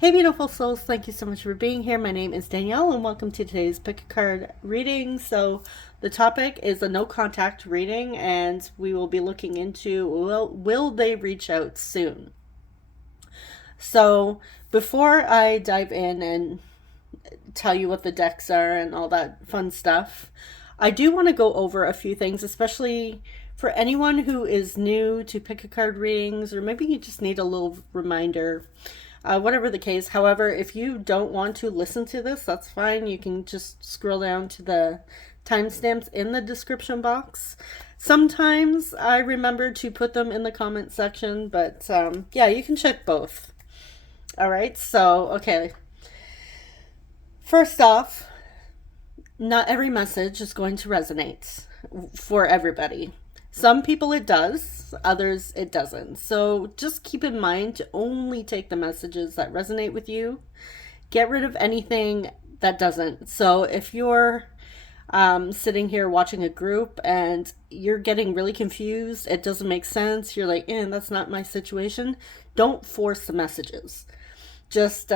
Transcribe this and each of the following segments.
Hey, beautiful souls, thank you so much for being here. My name is Danielle, and welcome to today's pick a card reading. So, the topic is a no contact reading, and we will be looking into will they reach out soon? So, before I dive in and tell you what the decks are and all that fun stuff, I do want to go over a few things, especially for anyone who is new to pick a card readings, or maybe you just need a little reminder. Whatever the case. However, if you don't want to listen to this, that's fine. You can just scroll down to the timestamps in the description box. Sometimes I remember to put them in the comment section, but yeah, you can check both. All right, so, okay. First off, not every message is going to resonate for everybody. Some people it does, others it doesn't. So just keep in mind to only take the messages that resonate with you. Get rid of anything that doesn't. So if you're sitting here watching a group and you're getting really confused, it doesn't make sense, you're like, that's not my situation, don't force the messages. Just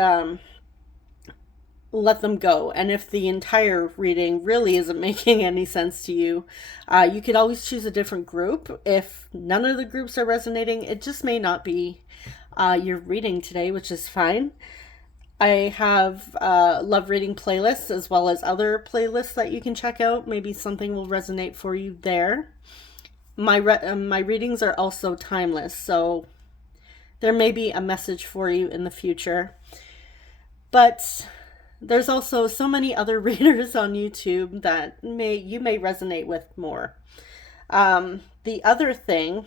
let them go. And if the entire reading really isn't making any sense to you, you could always choose a different group. If none of the groups are resonating, it just may not be your reading today, which is fine. I have love reading playlists as well as other playlists that you can check out. Maybe something will resonate for you there. My readings are also timeless, so there may be a message for you in the future. But there's also so many other readers on YouTube that you may resonate with more. The other thing,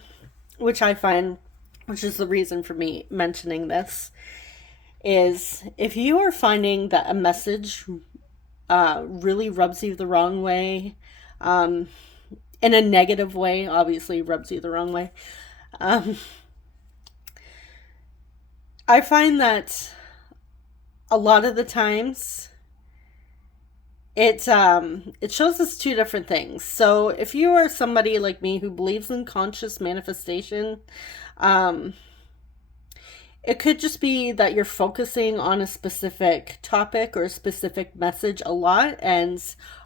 which I find, which is the reason for me mentioning this, is if you are finding that a message really rubs you the wrong way, in a negative way, obviously rubs you the wrong way, I find that a lot of the times it shows us two different things. So if you are somebody like me who believes in conscious manifestation, it could just be that you're focusing on a specific topic or a specific message a lot, and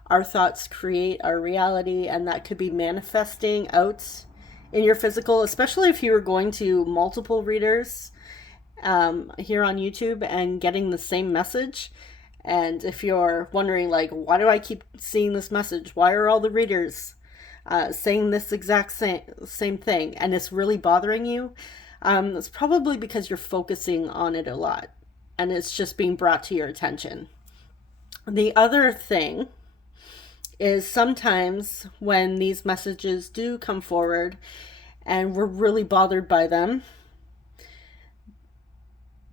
our thoughts create our reality, and that could be manifesting out in your physical, especially if you were going to multiple readers here on YouTube and getting the same message. And if you're wondering, like, why do I keep seeing this message? Why are all the readers saying this exact same thing? And it's really bothering you. It's probably because you're focusing on it a lot and it's just being brought to your attention. The other thing is sometimes when these messages do come forward and we're really bothered by them,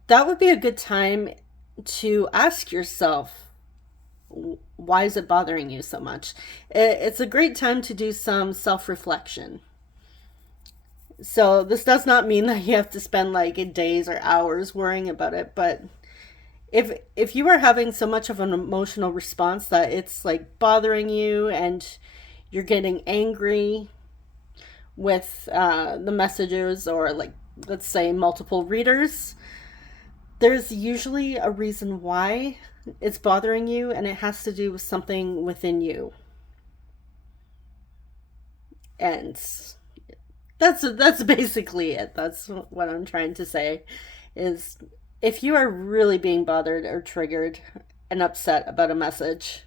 that would be a good time to ask yourself, why is it bothering you so much? It's a great time to do some self-reflection. So this does not mean that you have to spend like days or hours worrying about it, but if you are having so much of an emotional response that it's like bothering you and you're getting angry with the messages, or like, let's say, multiple readers, there's usually a reason why it's bothering you, and it has to do with something within you. And that's basically it. That's what I'm trying to say, is if you are really being bothered or triggered and upset about a message,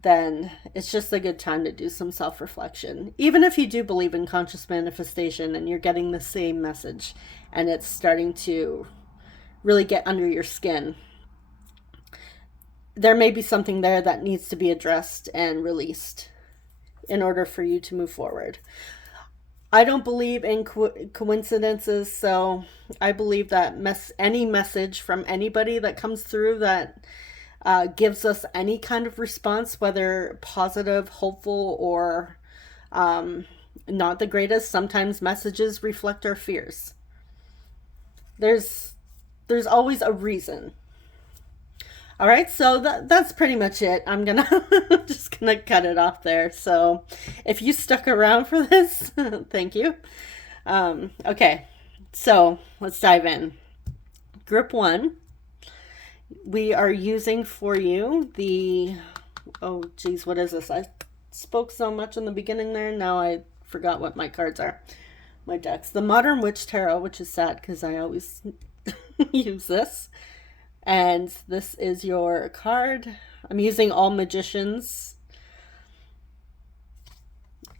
then it's just a good time to do some self-reflection. Even if you do believe in conscious manifestation and you're getting the same message and it's starting to really get under your skin, there may be something there that needs to be addressed and released in order for you to move forward. I don't believe in coincidences, so I believe that any message from anybody that comes through that gives us any kind of response, whether positive, hopeful, or not the greatest, sometimes messages reflect our fears. There's always a reason. All right, so that's pretty much it. I'm just gonna cut it off there. So if you stuck around for this, thank you. Okay, so let's dive in. Group 1, we are using for you the, oh geez, what is this? I spoke so much in the beginning there, now I forgot what my cards are. My decks. The Modern Witch Tarot, which is sad because I always use this. And this is your card. I'm using all magicians.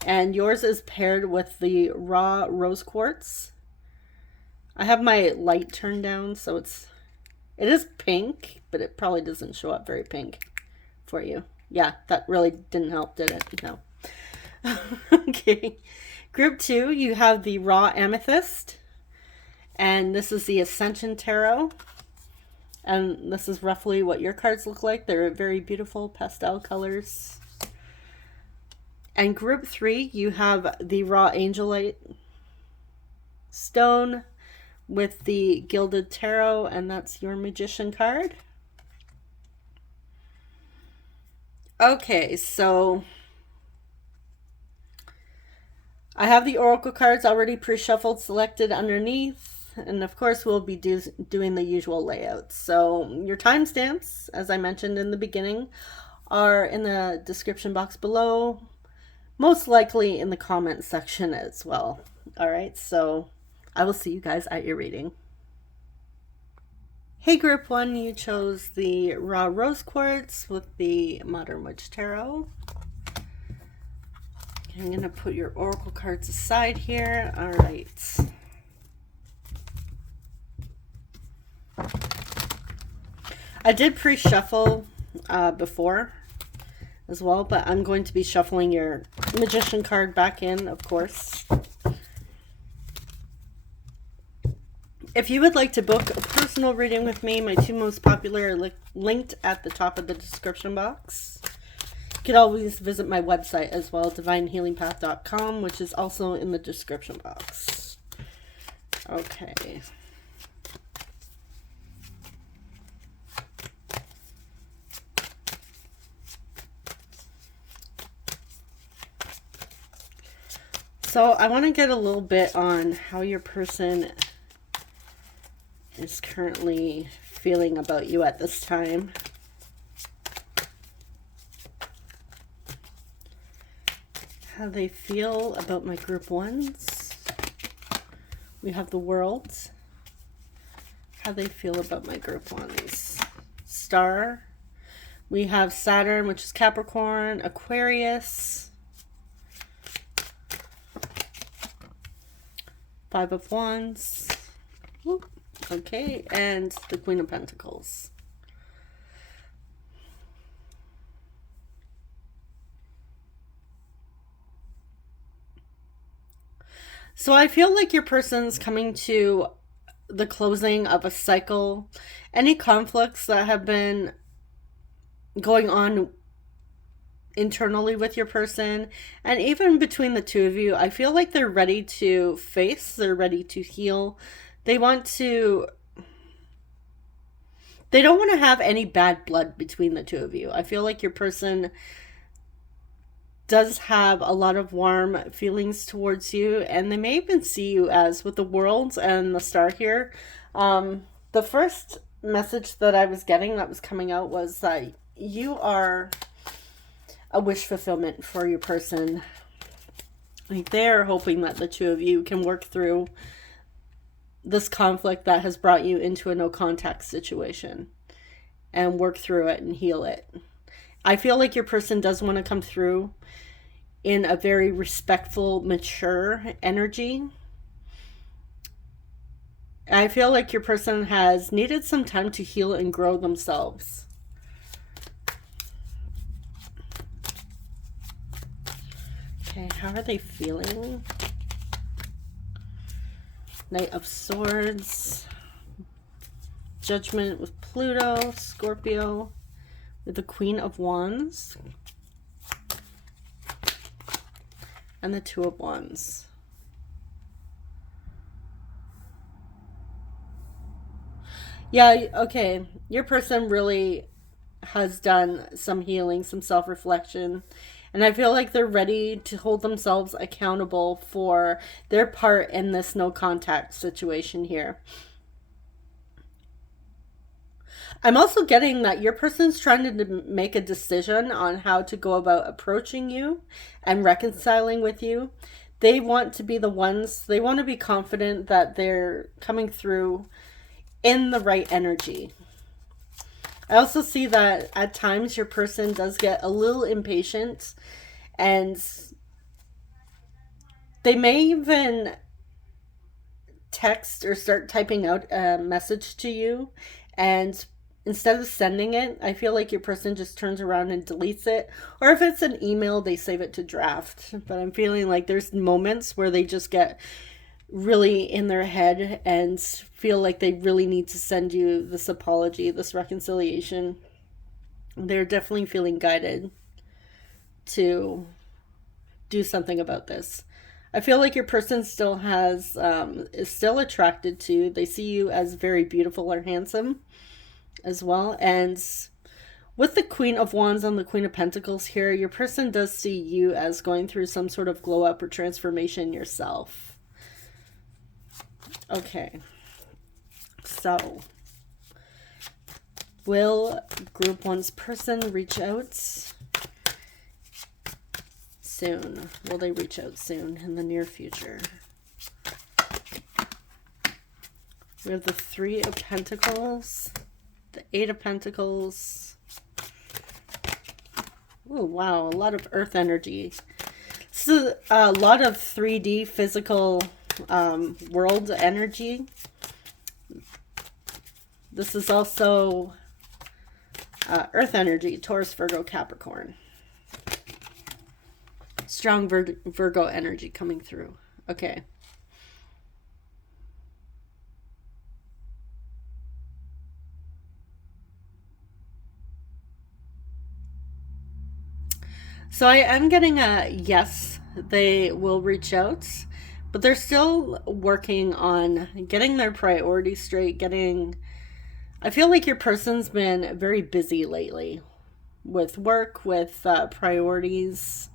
And yours is paired with the raw rose quartz. I have my light turned down, so it is pink, but it probably doesn't show up very pink for you. Yeah, that really didn't help, did it? No. Okay. Group 2, you have the raw amethyst. And this is the Ascension Tarot. And this is roughly what your cards look like. They're very beautiful pastel colors. And group 3, you have the raw angelite stone with the gilded tarot, and that's your magician card. Okay, so I have the oracle cards already pre-shuffled, selected underneath, and of course we'll be doing the usual layouts. So your timestamps, as I mentioned in the beginning, are in the description box below, most likely in the comment section as well. All right, so I will see you guys at your reading. Hey Group 1, you chose the raw rose quartz with the Modern Witch Tarot. I'm going to put your oracle cards aside here. All right. I did pre-shuffle before as well, but I'm going to be shuffling your magician card back in, of course. If you would like to book a personal reading with me, my 2 most popular are linked at the top of the description box. You can always visit my website as well, divinehealingpath.com, which is also in the description box. Okay. So I want to get a little bit on how your person is currently feeling about you at this time. How they feel about my group 1s. We have the World. How they feel about my group 1s. Star. We have Saturn, which is Capricorn, Aquarius. 5 of Wands. Whoop. Okay, and the Queen of Pentacles. So I feel like your person's coming to the closing of a cycle. Any conflicts that have been going on internally with your person, and even between the two of you, I feel like they're ready to face, they're ready to heal. They don't want to have any bad blood between the two of you. I feel like your person does have a lot of warm feelings towards you, and they may even see you as, with the World and the Star here. The first message that I was getting that was coming out was that you are a wish fulfillment for your person. Like, they're hoping that the two of you can work through this conflict that has brought you into a no contact situation and work through it and heal it. I feel like your person does want to come through in a very respectful, mature energy. I feel like your person has needed some time to heal and grow themselves. Okay, how are they feeling? Knight of Swords, Judgment with Pluto, Scorpio, with the Queen of Wands, and the Two of Wands. Yeah, okay, your person really has done some healing, some self-reflection, and I feel like they're ready to hold themselves accountable for their part in this no contact situation here. I'm also getting that your person's trying to make a decision on how to go about approaching you and reconciling with you. They want to be the ones, they want to be confident that they're coming through in the right energy. I also see that at times your person does get a little impatient, and they may even text or start typing out a message to you, and instead of sending it, I feel like your person just turns around and deletes it. Or if it's an email, they save it to draft. But I'm feeling like there's moments where they just get really in their head and feel like they really need to send you this apology, this reconciliation. They're definitely feeling guided to do something about this. I feel like your person still is still attracted to, they see you as very beautiful or handsome as well. And with the Queen of Wands and the Queen of Pentacles here, your person does see you as going through some sort of glow up or transformation yourself. Okay. So, will Group 1's person reach out soon? Will they reach out soon in the near future? We have the Three of Pentacles, the Eight of Pentacles. Oh, wow, a lot of earth energy. This is a lot of 3D physical world energy. This is also earth energy, Taurus, Virgo, Capricorn. Strong Virgo energy coming through. Okay. So I am getting a yes, they will reach out, but they're still working on getting their priorities straight, I feel like your person's been very busy lately with work, with priorities.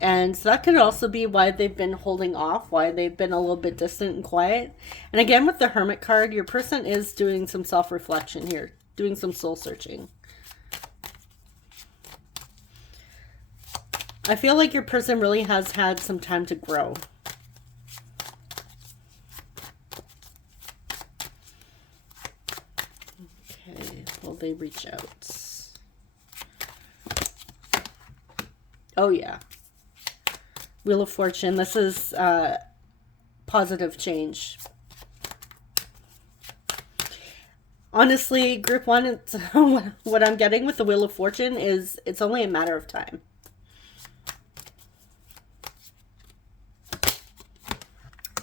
And that could also be why they've been holding off, why they've been a little bit distant and quiet. And again, with the Hermit card, your person is doing some self-reflection here, doing some soul searching. I feel like your person really has had some time to grow. Okay, will they reach out? Oh, yeah. Wheel of Fortune. This is positive change. Honestly, Group 1, it's, what I'm getting with the Wheel of Fortune is it's only a matter of time.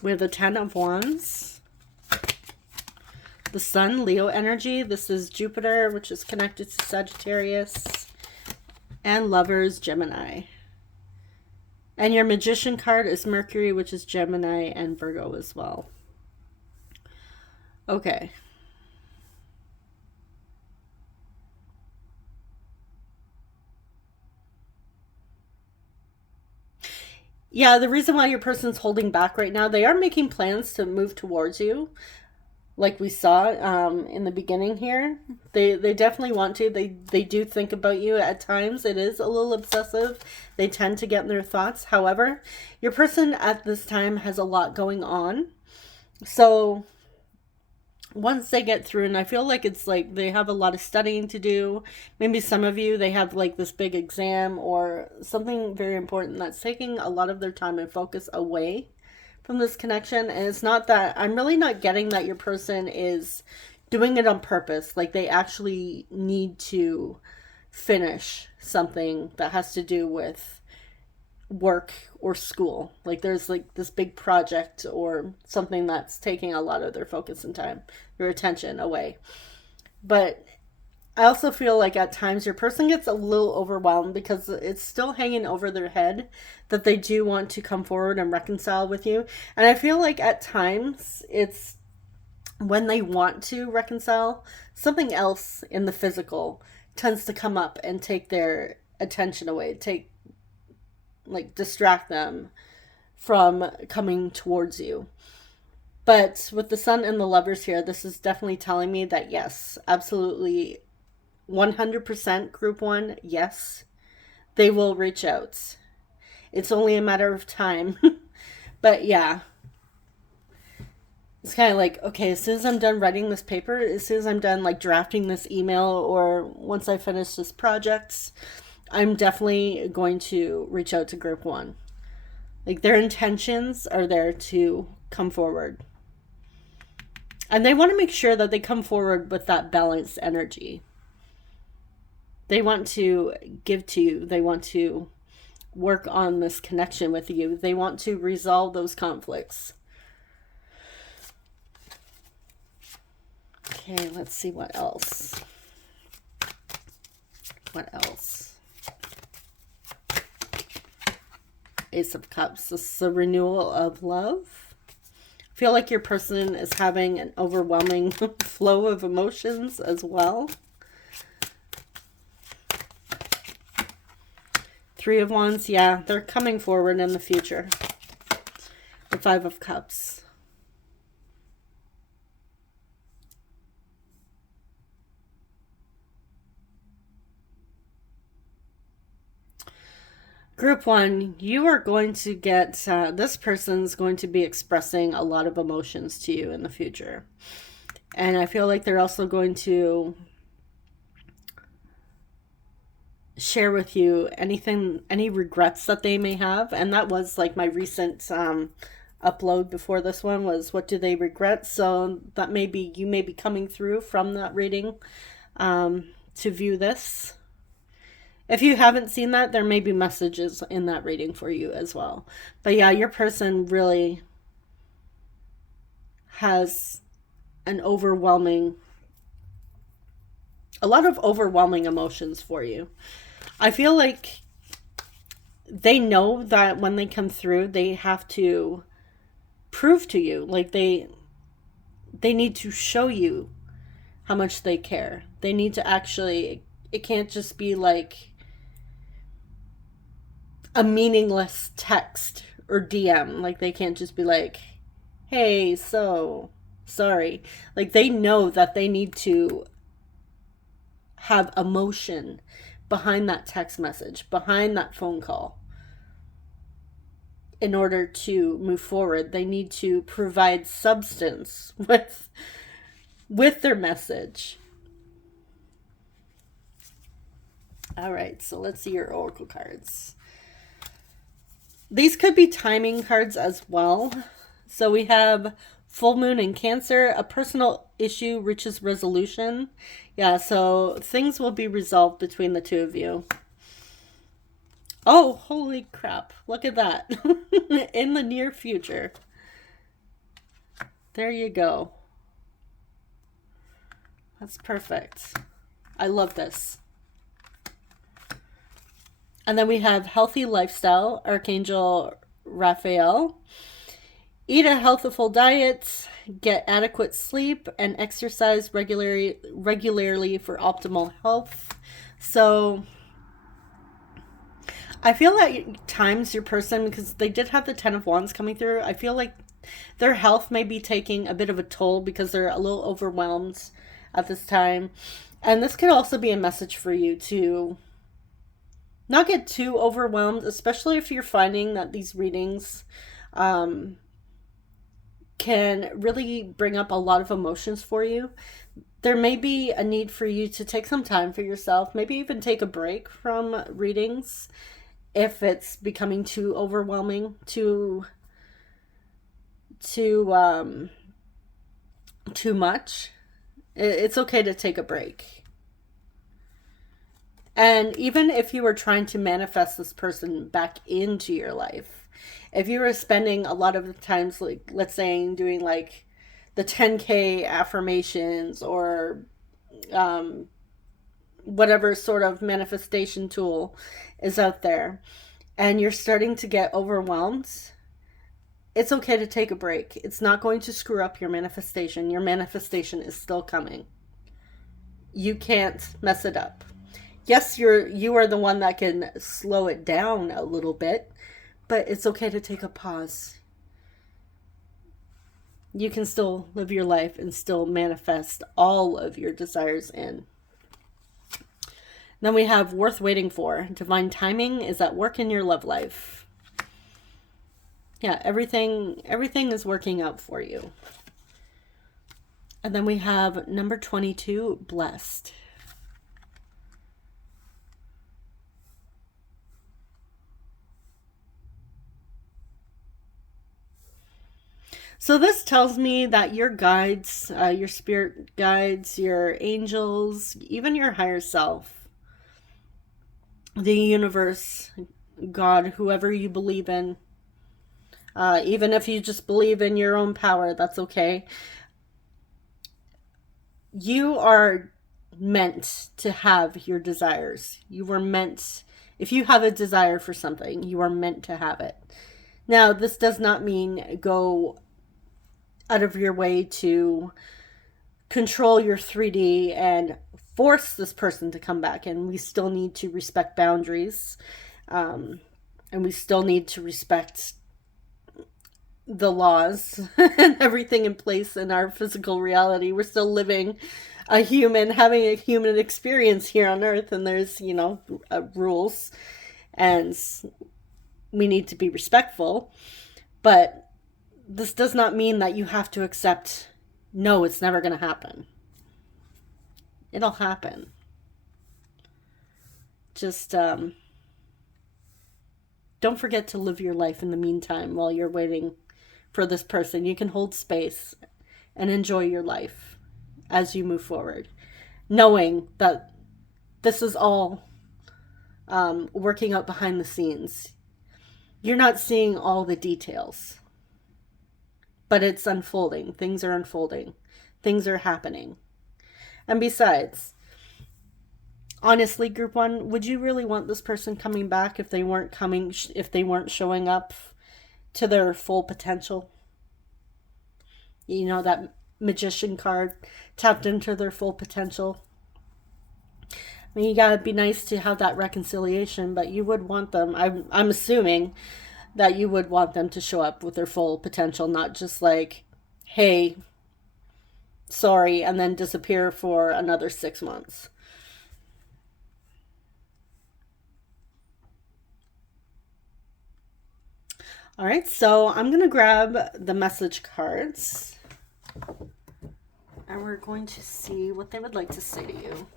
We have the Ten of Wands. The Sun, Leo energy. This is Jupiter, which is connected to Sagittarius. And Lovers, Gemini. And your Magician card is Mercury, which is Gemini and Virgo as well. Okay. Yeah, the reason why your person's holding back right now, they are making plans to move towards you. Like we saw in the beginning here. They definitely want to. They do think about you at times. It is a little obsessive. They tend to get in their thoughts. However, your person at this time has a lot going on. So once they get through, and I feel like it's like they have a lot of studying to do. Maybe some of you, they have like this big exam or something very important that's taking a lot of their time and focus away from this connection. And it's not that, I'm really not getting that your person is doing it on purpose. Like they actually need to finish something that has to do with work or school. Like there's like this big project or something that's taking a lot of their focus and time, their attention away. But I also feel like at times your person gets a little overwhelmed because it's still hanging over their head that they do want to come forward and reconcile with you. And I feel like at times it's when they want to reconcile, something else in the physical tends to come up and take their attention away, distract them from coming towards you. But with the Sun and the Lovers here, this is definitely telling me that yes, absolutely 100% group one, yes, they will reach out. It's only a matter of time. But yeah, it's kind of like, okay, as soon as I'm done writing this paper, as soon as I'm done like drafting this email, or once I finish this project, I'm definitely going to reach out to group one. Like, their intentions are there to come forward. And they want to make sure that they come forward with that balanced energy. They want to give to you. They want to work on this connection with you. They want to resolve those conflicts. Okay, let's see what else. What else? Ace of Cups. This is a renewal of love. I feel like your person is having an overwhelming flow of emotions as well. Three of Wands. Yeah, they're coming forward in the future. The Five of Cups. Group one, you are going to get, this person's going to be expressing a lot of emotions to you in the future. And I feel like they're also going to share with you anything, any regrets that they may have. And that was like my recent upload before this one, was what do they regret? So that maybe you may be coming through from that reading to view this. If you haven't seen that, there may be messages in that reading for you as well. But yeah, your person really has a lot of overwhelming emotions for you. I feel like they know that when they come through, they have to prove to you, like they need to show you how much they care. They need to actually, it can't just be like a meaningless text or DM. Like, they can't just be like, hey, so sorry. Like, they know that they need to have emotion behind that text message, behind that phone call. In order to move forward, they need to provide substance with their message. All right, so let's see your oracle cards. These could be timing cards as well. So we have full moon in Cancer. A personal issue reaches resolution. Yeah, so things will be resolved between the two of you. Oh, holy crap. Look at that. In the near future. There you go. That's perfect. I love this. And then we have healthy lifestyle, Archangel Raphael. Eat a healthful diet, get adequate sleep, and exercise regularly for optimal health. So I feel like times your person, because they did have the Ten of Wands coming through, I feel like their health may be taking a bit of a toll because they're a little overwhelmed at this time. And this could also be a message for you to not get too overwhelmed, especially if you're finding that these readings can really bring up a lot of emotions for you. There may be a need for you to take some time for yourself, maybe even take a break from readings if it's becoming too overwhelming, too much. It's okay to take a break. And even if you were trying to manifest this person back into your life, if you were spending a lot of the times, like, let's say, doing like the 10K affirmations or whatever sort of manifestation tool is out there, and you're starting to get overwhelmed, it's okay to take a break. It's not going to screw up your manifestation. Your manifestation is still coming. You can't mess it up. Yes, you are the one that can slow it down a little bit, but it's okay to take a pause. You can still live your life and still manifest all of your desires in. Then we have worth waiting for. Divine timing is at work in your love life. Yeah, everything is working out for you. And then we have number 22, blessed. So this tells me that your guides, your spirit guides, your angels, even your higher self, the universe, God, whoever you believe in, even if you just believe in your own power, that's okay. You are meant to have your desires. You were meant, if you have a desire for something, you are meant to have it. Now, this does not mean go out of your way to control your 3D and force this person to come back. And we still need to respect boundaries. And we still need to respect the laws and everything in place in our physical reality. We're still living a human, having a human experience here on Earth. And there's, rules. And we need to be respectful. But this does not mean that you have to accept, no, it's never going to happen. It'll happen. Just don't forget to live your life in the meantime while you're waiting for this person. You can hold space and enjoy your life as you move forward, knowing that this is all working out behind the scenes. You're not seeing all the details. But it's unfolding. Things are unfolding. Things are happening. And besides, honestly, group 1, would you really want this person coming back if they weren't showing up to their full potential? That magician card, tapped into their full potential. I mean, you gotta be nice to have that reconciliation, but you would want them, I'm assuming, that you would want them to show up with their full potential, not just like, hey, sorry, and then disappear for another 6 months. All right, so I'm going to grab the message cards, and we're going to see what they would like to say to you.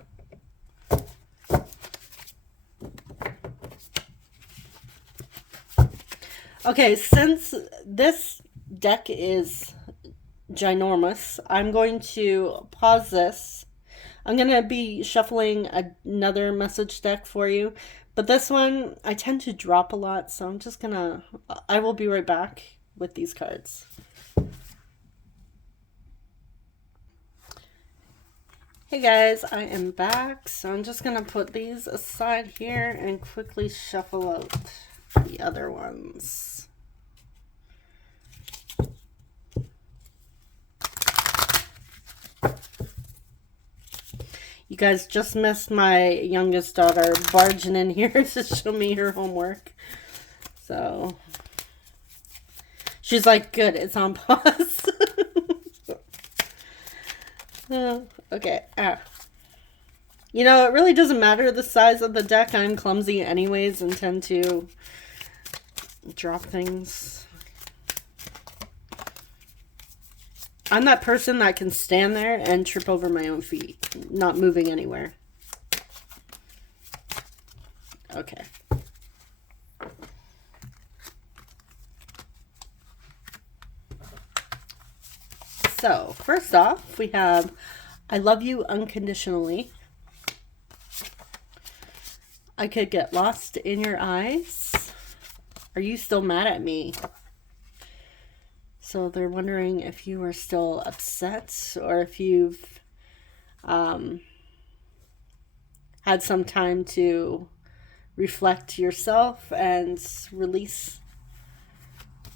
Okay, since this deck is ginormous, I'm going to pause this. I'm going to be shuffling another message deck for you. But this one, I tend to drop a lot, so I'm just going to... I will be right back with these cards. Hey guys, I am back. So I'm just going to put these aside here and quickly shuffle out the other ones. You guys just missed my youngest daughter barging in here to show me her homework. So she's like, good, it's on pause. Okay. It really doesn't matter the size of the deck. I'm clumsy anyways and tend to drop things. I'm that person that can stand there and trip over my own feet, not moving anywhere. Okay. So, first off, we have, I love you unconditionally. I could get lost in your eyes. Are you still mad at me? So they're wondering if you are still upset or if you've had some time to reflect yourself and release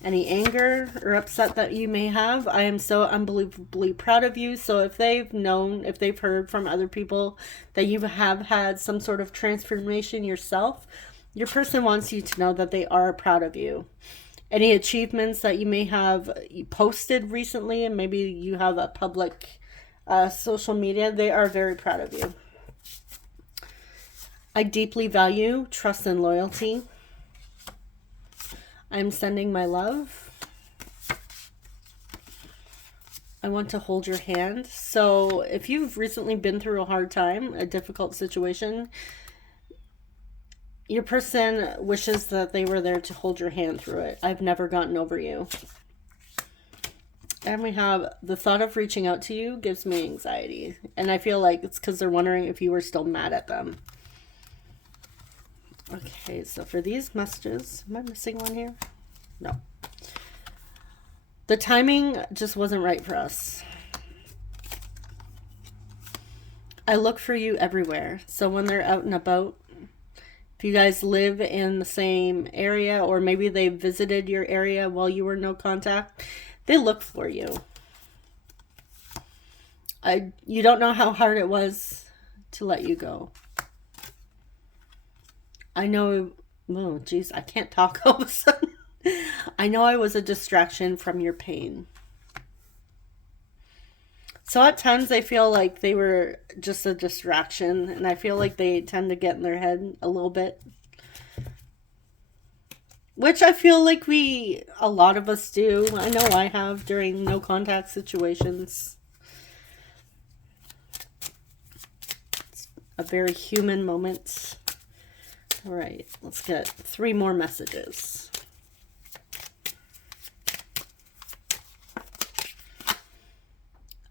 any anger or upset that you may have. I am so unbelievably proud of you. So if they've heard from other people that you have had some sort of transformation yourself, your person wants you to know that they are proud of you. any achievements that you may have posted recently, and maybe you have a public social media, they are very proud of you. I deeply value trust and loyalty. I'm sending my love. I want to hold your hand. So if you've recently been through a hard time, a difficult situation, your person wishes that they were there to hold your hand through it. I've never gotten over you. And we have the thought of reaching out to you gives me anxiety. And I feel like it's because they're wondering if you were still mad at them. Okay, so for these messages, am I missing one here? No. The timing just wasn't right for us. I look for you everywhere. So when they're out and about, if you guys live in the same area, or maybe they visited your area while you were no contact, they look for you. You don't know how hard it was to let you go. I know, oh geez, I can't talk all of a sudden. I know I was a distraction from your pain. So at times I feel like they were just a distraction, and I feel like they tend to get in their head a little bit. Which I feel like a lot of us do. I know I have during no contact situations. It's a very human moment. All right, let's get 3 more messages.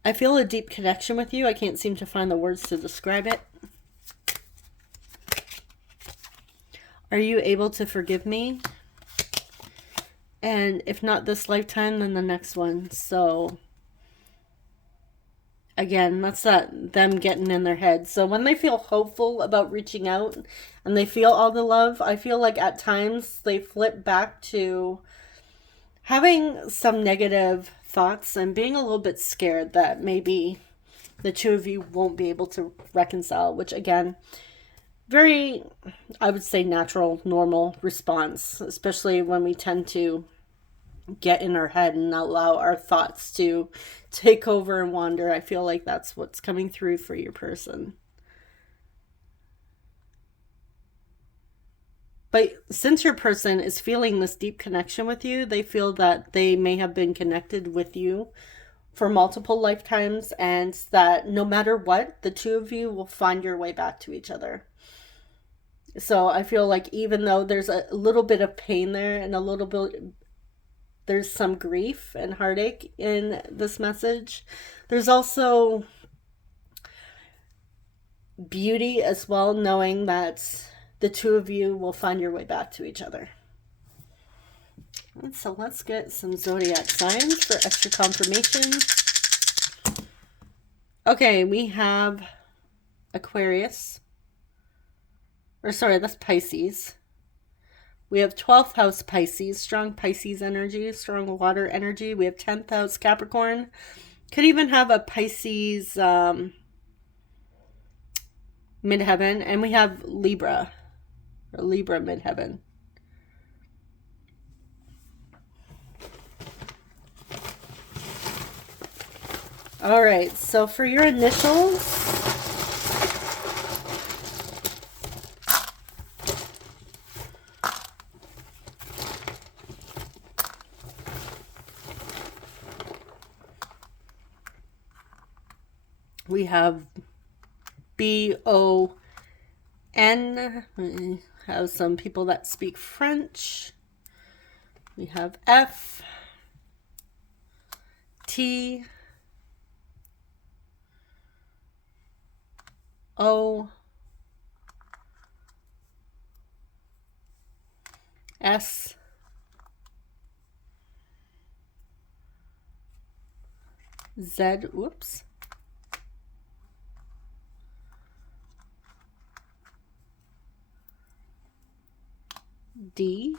I feel a deep connection with you. I can't seem to find the words to describe it. Are you able to forgive me? And if not this lifetime, then the next one. So again, that's them getting in their head. So when they feel hopeful about reaching out and they feel all the love, I feel like at times they flip back to having some negative thoughts and being a little bit scared that maybe the two of you won't be able to reconcile, which again, very, I would say, natural, normal response, especially when we tend to get in our head and allow our thoughts to take over and wander. I feel like that's what's coming through for your person. But since your person is feeling this deep connection with you, they feel that they may have been connected with you for multiple lifetimes, and that no matter what, the two of you will find your way back to each other. So I feel like even though there's a little bit of pain there and a little bit, there's some grief and heartache in this message, there's also beauty as well, knowing that the two of you will find your way back to each other. And so let's get some zodiac signs for extra confirmation. Okay, we have Aquarius. Or sorry, that's Pisces. We have 12th house Pisces, strong Pisces energy, strong water energy. We have 10th house Capricorn. Could even have a Pisces midheaven. And we have Libra, or Libra midheaven. All right, so for your initials, we have B-O-N. We have some people that speak French. We have F, T, O, S, Z, whoops, D.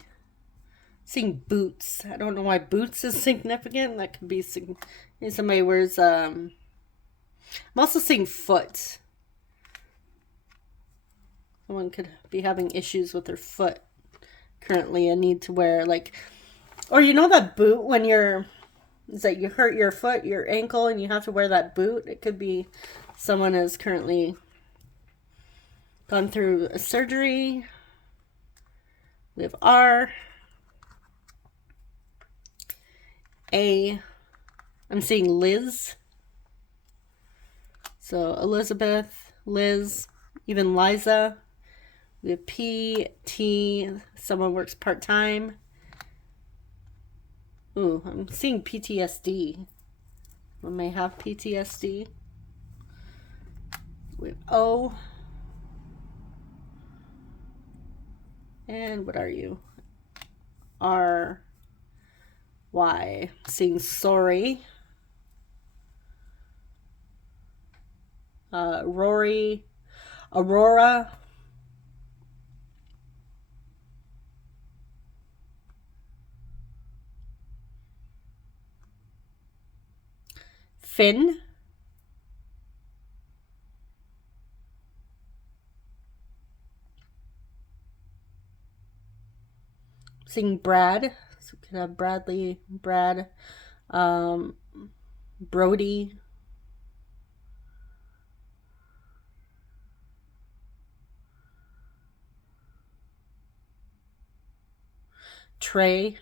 Seeing boots. I don't know why boots is significant. That could be somebody wears I'm also seeing foot. Someone could be having issues with their foot currently and need to wear, like, Or you know that boot when you're, is that you hurt your foot, your ankle, and you have to wear that boot? It could be someone has currently gone through a surgery. We have R. A. I'm seeing Liz. So Elizabeth, Liz, even Liza. We have P, T, someone works part-time. Ooh, I'm seeing PTSD. One may have PTSD. We have O. And what are you? R, Y. Seeing sorry. Rory, Aurora. Finn. Seeing Brad. So we could have Bradley, Brad, Brody. Trey.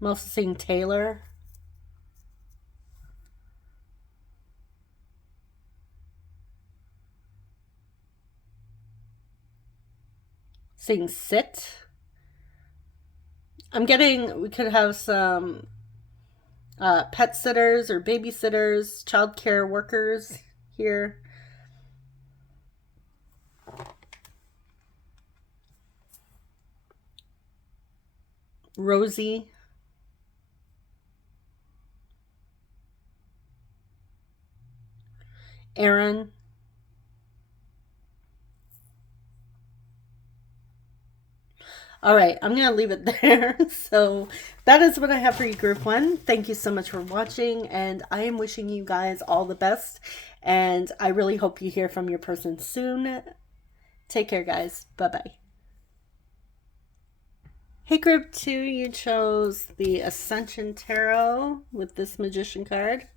I'm also seeing Taylor. Seeing Sit. I'm getting, we could have some pet sitters or babysitters, childcare workers here. Rosie. Aaron. All right, I'm going to leave it there. So that is what I have for you, Group 1. Thank you so much for watching, and I am wishing you guys all the best, and I really hope you hear from your person soon. Take care, guys. Bye-bye. Hey, Group 2, you chose the Ascension Tarot with this Magician card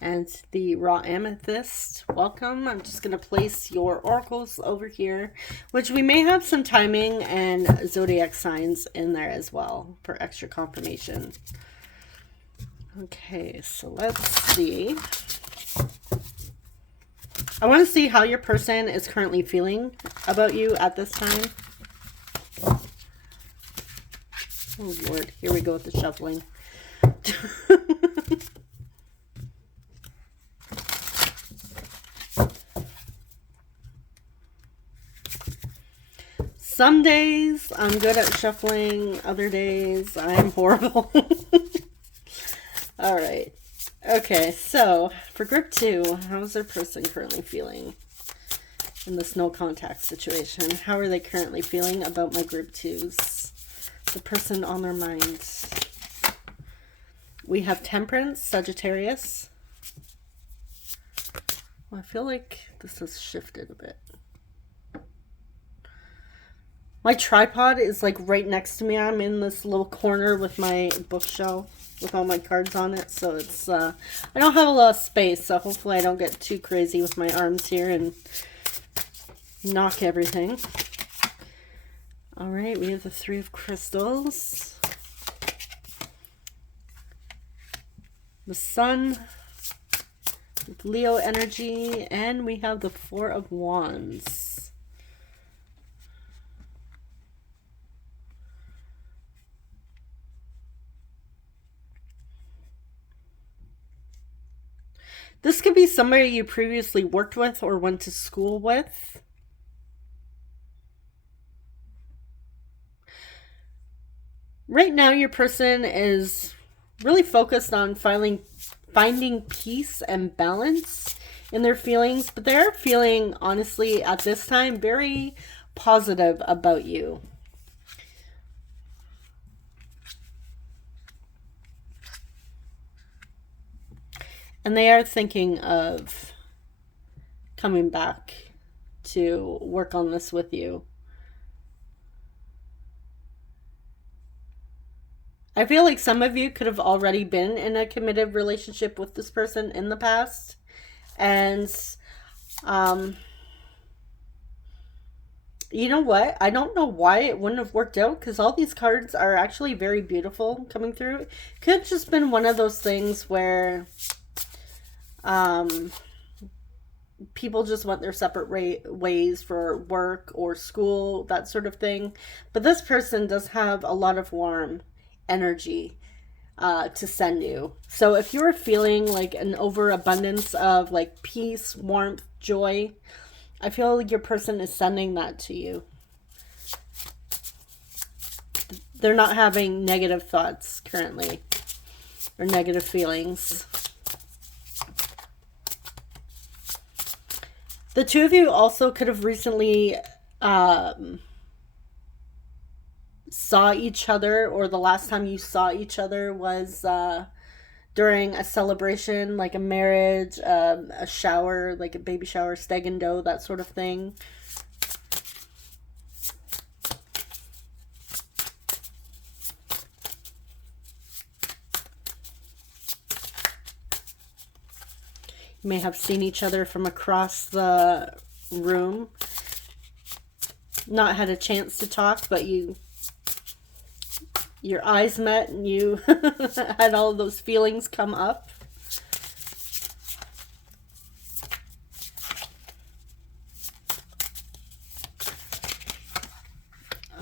and the Raw Amethyst. Welcome. I'm just going to place your oracles over here, which we may have some timing and zodiac signs in there as well for extra confirmation. Okay, so let's see. I want to see how your person is currently feeling about you at this time. Oh, Lord. Here we go with the shuffling. Some days I'm good at shuffling. Other days I'm horrible. All right. Okay, so for Group 2, how's their person currently feeling in this no contact situation? How are they currently feeling about my Group 2s? The person on their mind. We have Temperance, Sagittarius. Well, I feel like this has shifted a bit. My tripod is like right next to me. I'm in this little corner with my bookshelf with all my cards on it. So it's, I don't have a lot of space. So hopefully I don't get too crazy with my arms here and knock everything. All right, we have the Three of Crystals. The Sun. With Leo energy. And we have the Four of Wands. This could be somebody you previously worked with or went to school with. Right now, your person is really focused on finding peace and balance in their feelings, but they're feeling, honestly, at this time, very positive about you. And they are thinking of coming back to work on this with you. I feel like some of you could have already been in a committed relationship with this person in the past. And you know what? I don't know why it wouldn't have worked out, because all these cards are actually very beautiful coming through. Could have just been one of those things where people just went their separate ways for work or school, that sort of thing. But this person does have a lot of warm energy to send you. So if you're feeling like an overabundance of like peace, warmth, joy, I feel like your person is sending that to you. They're not having negative thoughts currently or negative feelings. The two of you also could have recently saw each other, or the last time you saw each other was during a celebration, like a marriage, a shower, like a baby shower, stag and doe, that sort of thing. You may have seen each other from across the room. Not had a chance to talk, but your eyes met and you had all of those feelings come up.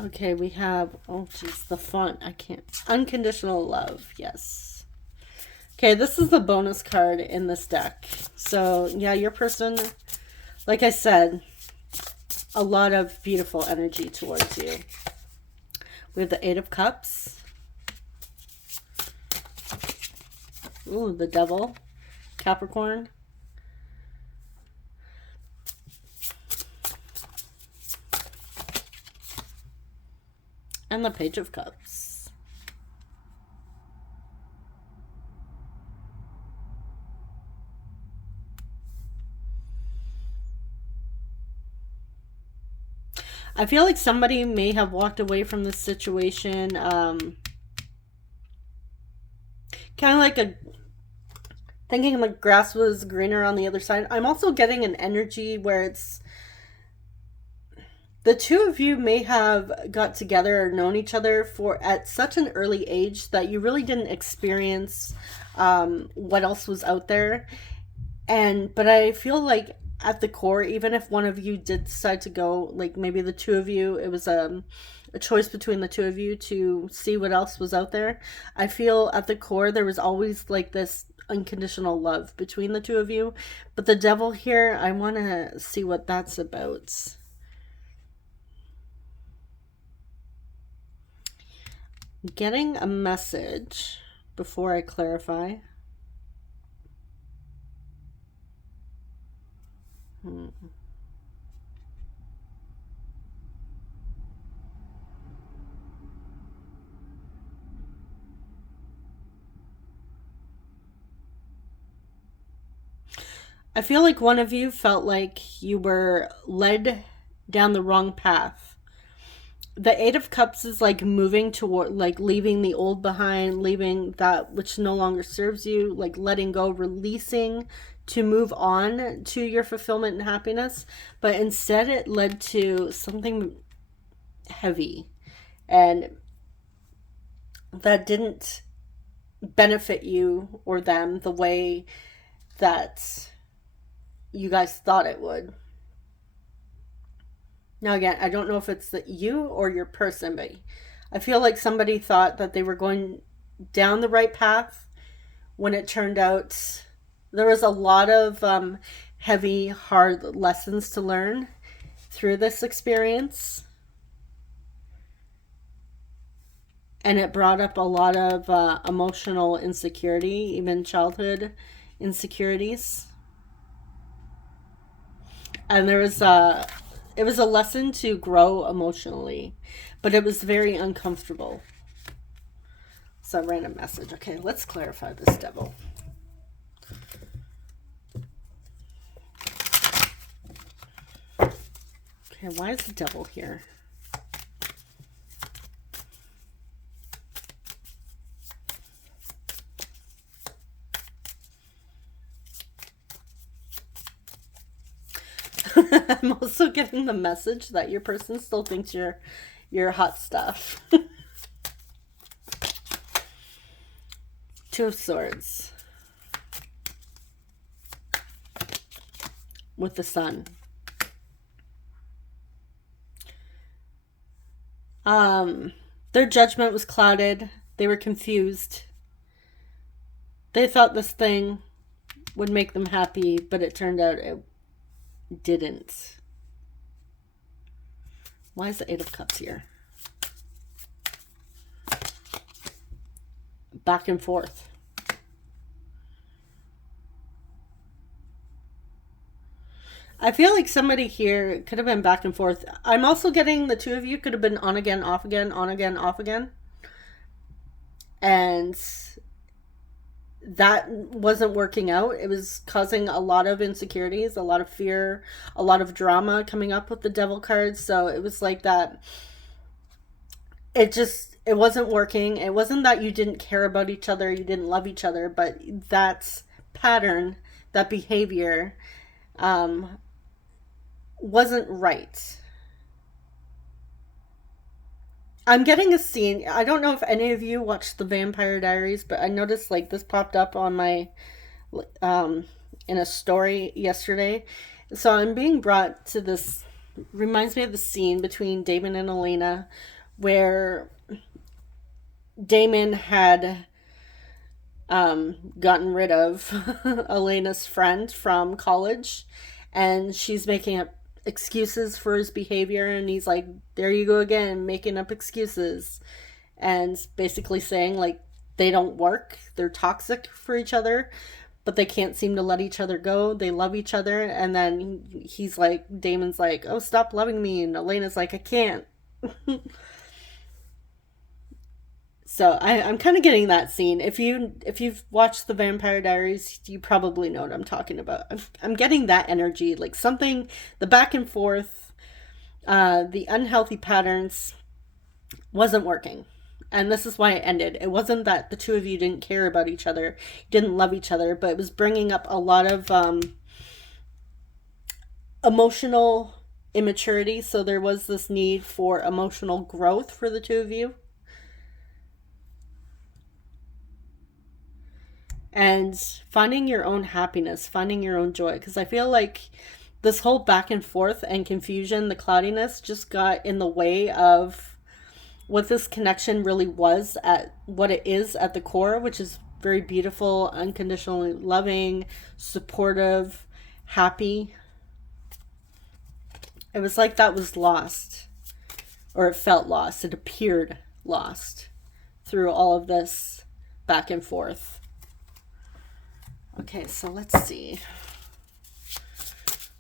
Okay, we have, oh geez, the font, I can't, unconditional love, yes. Okay, this is the bonus card in this deck. So, yeah, your person, like I said, a lot of beautiful energy towards you. We have the Eight of Cups. Ooh, the Devil. Capricorn. And the Page of Cups. I feel like somebody may have walked away from this situation kind of like thinking the grass was greener on the other side. I'm also getting an energy where it's the two of you may have got together or known each other for at such an early age that you really didn't experience what else was out there. But I feel like at the core, even if one of you did decide to go, like maybe the two of you, it was a choice between the two of you to see what else was out there. I feel at the core there was always like this unconditional love between the two of you. But the Devil here, I want to see what that's about. Getting a message before I clarify. I feel like one of you felt like you were led down the wrong path. The Eight of Cups is like moving toward, like leaving the old behind, leaving that which no longer serves you, like letting go, releasing to move on to your fulfillment and happiness. But instead it led to something heavy and that didn't benefit you or them the way that you guys thought it would. Now again, I don't know if it's you or your person, but I feel like somebody thought that they were going down the right path when it turned out there was a lot of heavy, hard lessons to learn through this experience. And it brought up a lot of emotional insecurity, even childhood insecurities. And it was a lesson to grow emotionally, but it was very uncomfortable. So I ran a message. Okay, let's clarify this Devil. Okay, why is the Devil here? I'm also getting the message that your person still thinks you're hot stuff. Two of Swords with the Sun. Their judgment was clouded. They were confused. They thought this thing would make them happy, but it turned out it didn't. Why is the Eight of Cups here? Back and forth. I feel like somebody here could have been back and forth. I'm also getting the two of you could have been on again, off again, on again, off again. And that wasn't working out. It was causing a lot of insecurities, a lot of fear, a lot of drama coming up with the Devil cards. So it was like that. It wasn't working. It wasn't that you didn't care about each other, you didn't love each other, but that pattern, that behavior, wasn't right. I'm getting a scene. I don't know if any of you watched the Vampire Diaries, but I noticed like this popped up on my in a story yesterday. So I'm being brought to this, reminds me of the scene between Damon and Elena where Damon had gotten rid of Elena's friend from college, and she's making up excuses for his behavior, and he's like, there you go again, making up excuses, and basically saying like they don't work, they're toxic for each other, but they can't seem to let each other go, they love each other. And then he's like, Damon's like, oh, stop loving me, and Elena's like, I can't. So I'm kind of getting that scene. If you've watched the Vampire Diaries, you probably know what I'm talking about. I'm getting that energy, like something, the back and forth, the unhealthy patterns wasn't working. And this is why it ended. It wasn't that the two of you didn't care about each other, didn't love each other, but it was bringing up a lot of emotional immaturity. So there was this need for emotional growth for the two of you. And finding your own happiness, finding your own joy. Because I feel like this whole back and forth and confusion, the cloudiness, just got in the way of what this connection really was, at what it is at the core, which is very beautiful, unconditionally loving, supportive, happy. It was like that was lost, or it felt lost. It appeared lost through all of this back and forth. Okay, so let's see.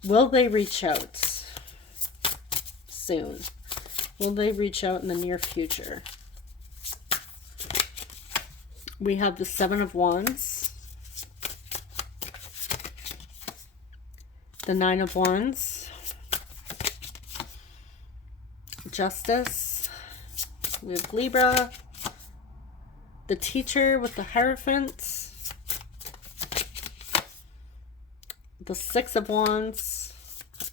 Will they reach out soon? Will they reach out in the near future? We have the Seven of Wands, the Nine of Wands, Justice, we have Libra, the Teacher with the Hierophant, the Six of Wands,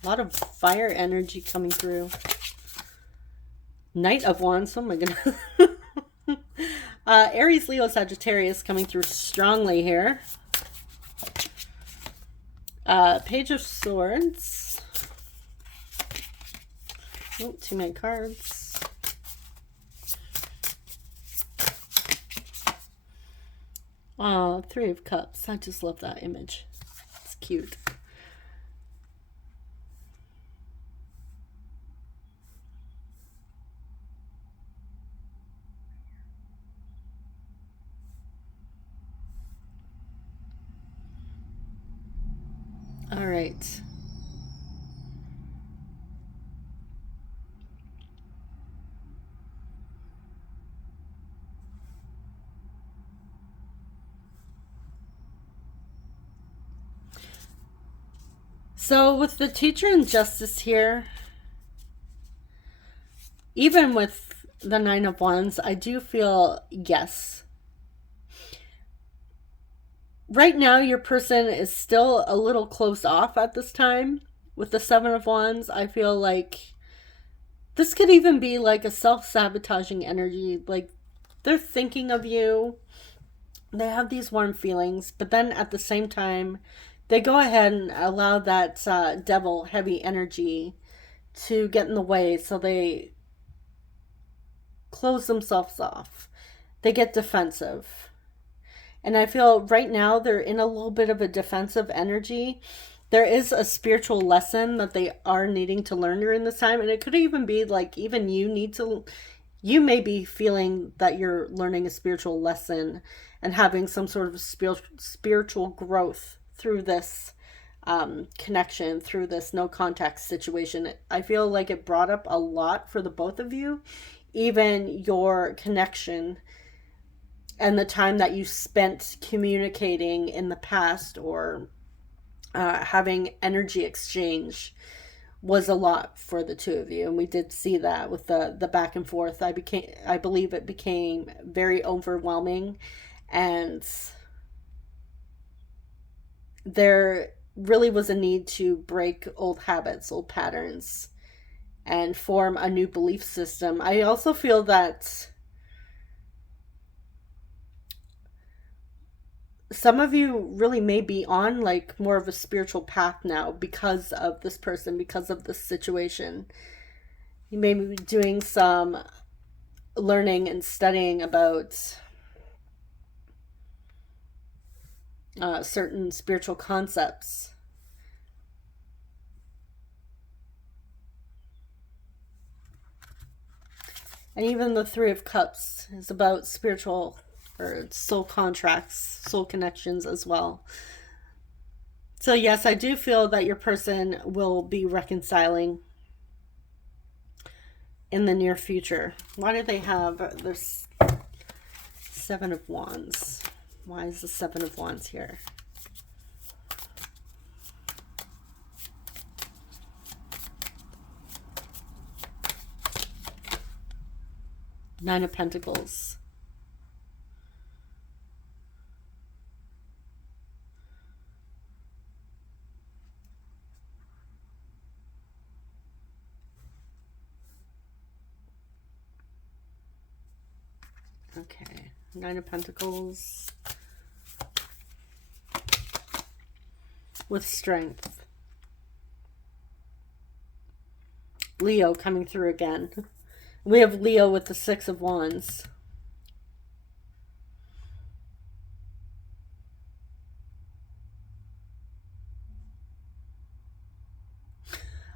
a lot of fire energy coming through. Knight of Wands, oh my goodness. Aries, Leo, Sagittarius coming through strongly here. Page of Swords. Oh, too many cards. Three of Cups. I just love that image. It's cute. All right. So with the Teacher and Justice here, even with the Nine of Wands, I do feel yes. Right now, your person is still a little close off at this time. with the Seven of Wands, I feel like this could even be like a self-sabotaging energy. Like, they're thinking of you. They have these warm feelings, but then at the same time, they go ahead and allow that devil heavy energy to get in the way. So they close themselves off. They get defensive. And I feel right now they're in a little bit of a defensive energy. There is a spiritual lesson that they are needing to learn during this time. And it could even be like, even you may be feeling that you're learning a spiritual lesson and having some sort of spiritual growth through this connection, through this no contact situation. I feel like it brought up a lot for the both of you, even your connection and the time that you spent communicating in the past, or having energy exchange, was a lot for the two of you. And we did see that with the back and forth. I believe it became very overwhelming, and there really was a need to break old habits, old patterns, and form a new belief system. I also feel that some of you really may be on like more of a spiritual path now because of this person, because of this situation. You may be doing some learning and studying about certain spiritual concepts. And even the Three of Cups is about spiritual or soul contracts, soul connections as well. So yes, I do feel that your person will be reconciling in the near future. Why do they have this Seven of Wands? Why is the Seven of Wands here? Nine of Pentacles. Okay, Nine of Pentacles with strength. Leo coming through again. We have Leo with the Six of Wands.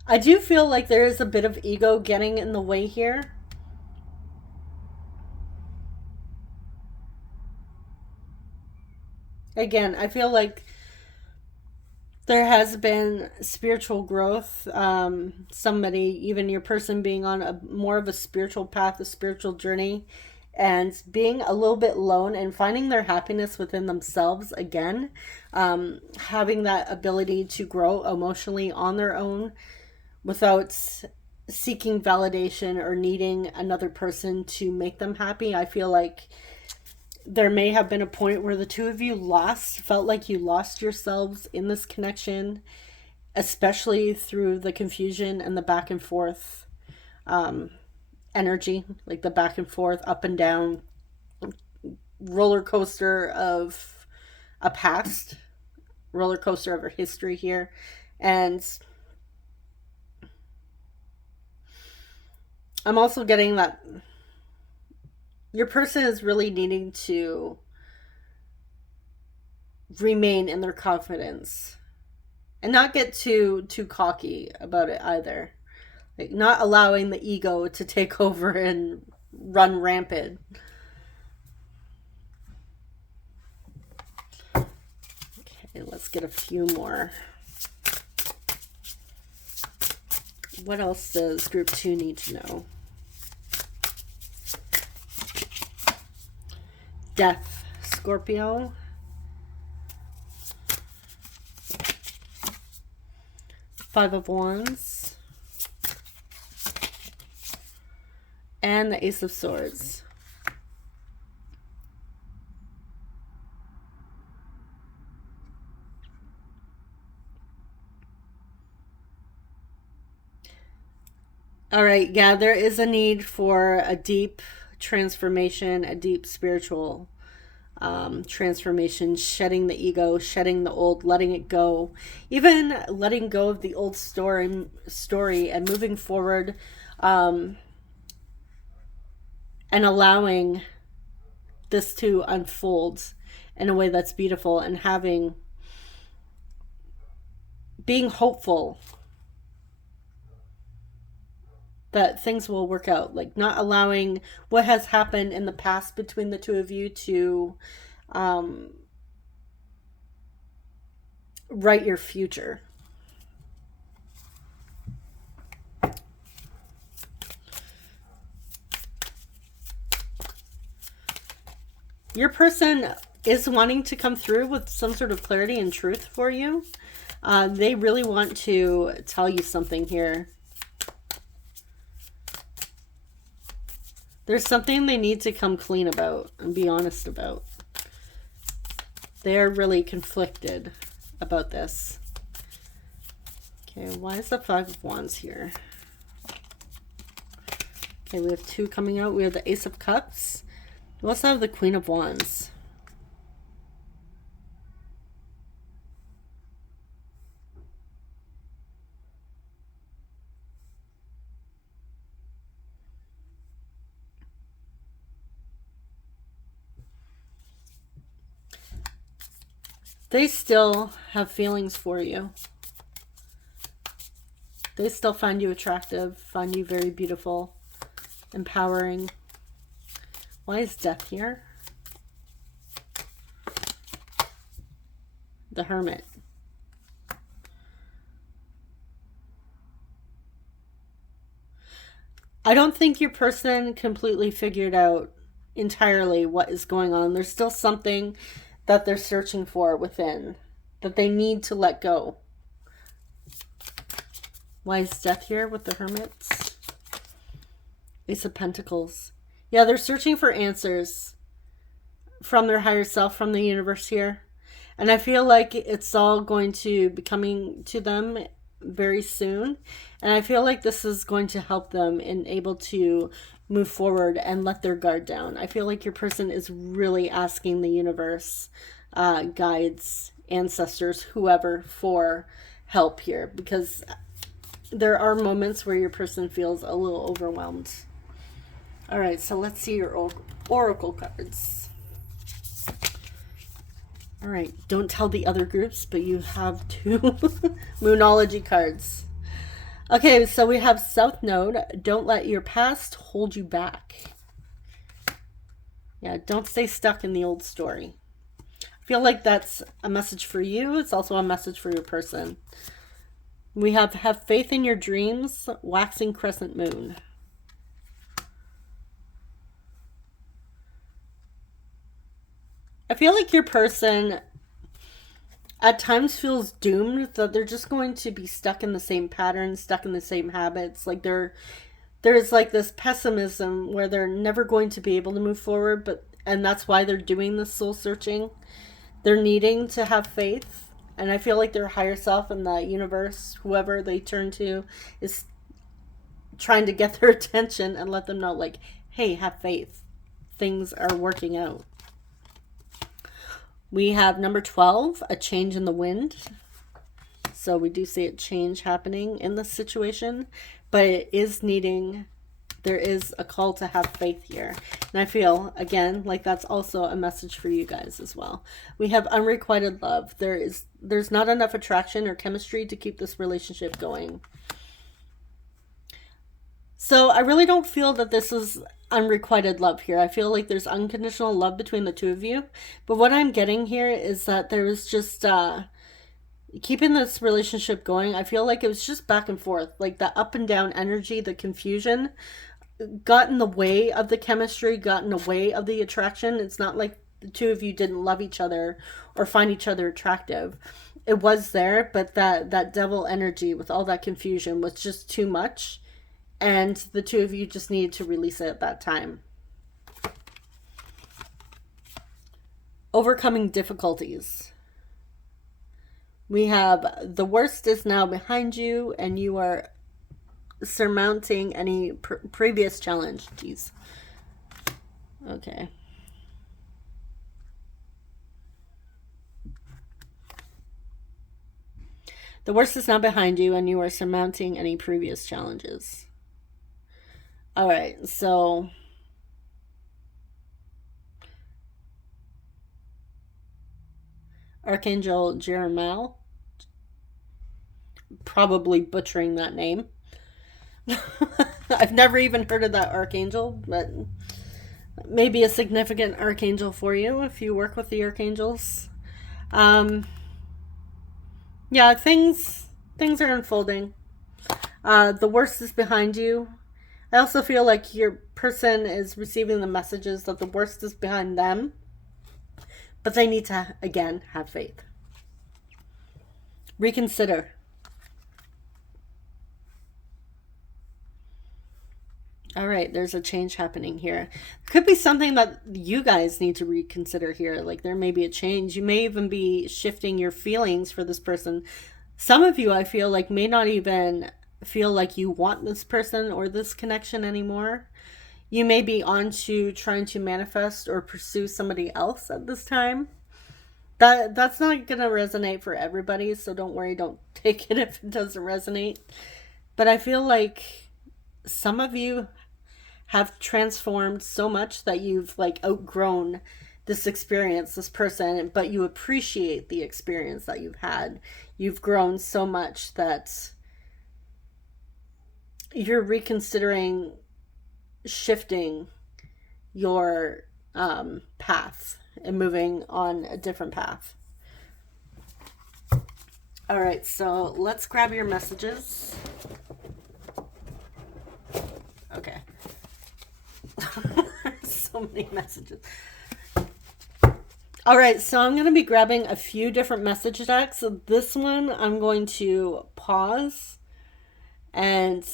I do feel like there is a bit of ego getting in the way here. Again, I feel like there has been spiritual growth. Somebody, even your person, being on a more of a spiritual path, a spiritual journey, and being a little bit alone and finding their happiness within themselves again. Having that ability to grow emotionally on their own without seeking validation or needing another person to make them happy. I feel like there may have been a point where the two of you felt like you lost yourselves in this connection, especially through the confusion and the back and forth energy, like the back and forth, up and down roller coaster of a past, roller coaster of a history here. And I'm also getting that your person is really needing to remain in their confidence and not get too cocky about it either. Like, not allowing the ego to take over and run rampant. Okay, let's get a few more. What else does group 2 need to know? Death, Scorpio. Five of Wands. And the Ace of Swords. All right, yeah, there is a need for a deep transformation, a deep spiritual transformation, shedding the ego, shedding the old, letting it go, even letting go of the old story and moving forward, um, and allowing this to unfold in a way that's beautiful, and being hopeful that things will work out, like not allowing what has happened in the past between the two of you to um, write your future. Your person is wanting to come through with some sort of clarity and truth for you. They really want to tell you something here. There's something they need to come clean about and be honest about. They're really conflicted about this. Okay, why is the Five of Wands here? Okay, we have two coming out. We have the Ace of Cups. We also have the Queen of Wands. They still have feelings for you. They still find you attractive, find you very beautiful, empowering. Why is Death here? The Hermit. I don't think your person completely figured out entirely what is going on. There's still something that they're searching for within that they need to let go. Why is Death here with the Hermits? Ace of Pentacles. Yeah, they're searching for answers from their higher self, from the universe here. And I feel like it's all going to be coming to them very soon. And I feel like this is going to help them in able to move forward and let their guard down. I feel like your person is really asking the universe, guides, ancestors, whoever, for help here, because there are moments where your person feels a little overwhelmed. All right, so let's see your oracle cards. All right, don't tell the other groups, but you have two Moonology cards. Okay, so we have South Node. Don't let your past hold you back. Yeah, don't stay stuck in the old story. I feel like that's a message for you. It's also a message for your person. We have faith in your dreams, waxing crescent moon. I feel like your person at times feels doomed, that they're just going to be stuck in the same patterns, stuck in the same habits. Like there's like this pessimism where they're never going to be able to move forward, and that's why they're doing this soul searching. They're needing to have faith. And I feel like their higher self and the universe, whoever they turn to, is trying to get their attention and let them know, like, hey, have faith. Things are working out. We have number 12, a change in the wind. So we do see a change happening in this situation, but it is needing, there is a call to have faith here. And I feel, again, like that's also a message for you guys as well. We have unrequited love. There's not enough attraction or chemistry to keep this relationship going. So I really don't feel that this is unrequited love here. I feel like there's unconditional love between the two of you. But what I'm getting here is that there was just keeping this relationship going. I feel like it was just back and forth. Like the up and down energy, the confusion got in the way of the chemistry, got in the way of the attraction. It's not like the two of you didn't love each other or find each other attractive. It was there, but that devil energy with all that confusion was just too much. And the two of you just needed to release it at that time. Overcoming difficulties. We have the worst is now behind you, and you are surmounting any previous challenge. Jeez. Okay. The worst is now behind you, and you are surmounting any previous challenges. All right, so Archangel Jeremiah, probably butchering that name. I've never even heard of that archangel, but maybe a significant archangel for you if you work with the archangels. Yeah, things are unfolding. The worst is behind you. I also feel like your person is receiving the messages that the worst is behind them, but they need to, again, have faith. Reconsider. All right, there's a change happening here. Could be something that you guys need to reconsider here. Like there may be a change. You may even be shifting your feelings for this person. Some of you, I feel like, may not even feel like you want this person or this connection anymore. You may be on to trying to manifest or pursue somebody else at this time. That's not going to resonate for everybody, so don't worry, don't take it if it doesn't resonate. But I feel like some of you have transformed so much that you've like outgrown this experience, this person, but you appreciate the experience that you've had. You've grown so much that you're reconsidering shifting your path and moving on a different path. All right, so let's grab your messages. Okay. So many messages. All right, so I'm going to be grabbing a few different message decks. So this one I'm going to pause and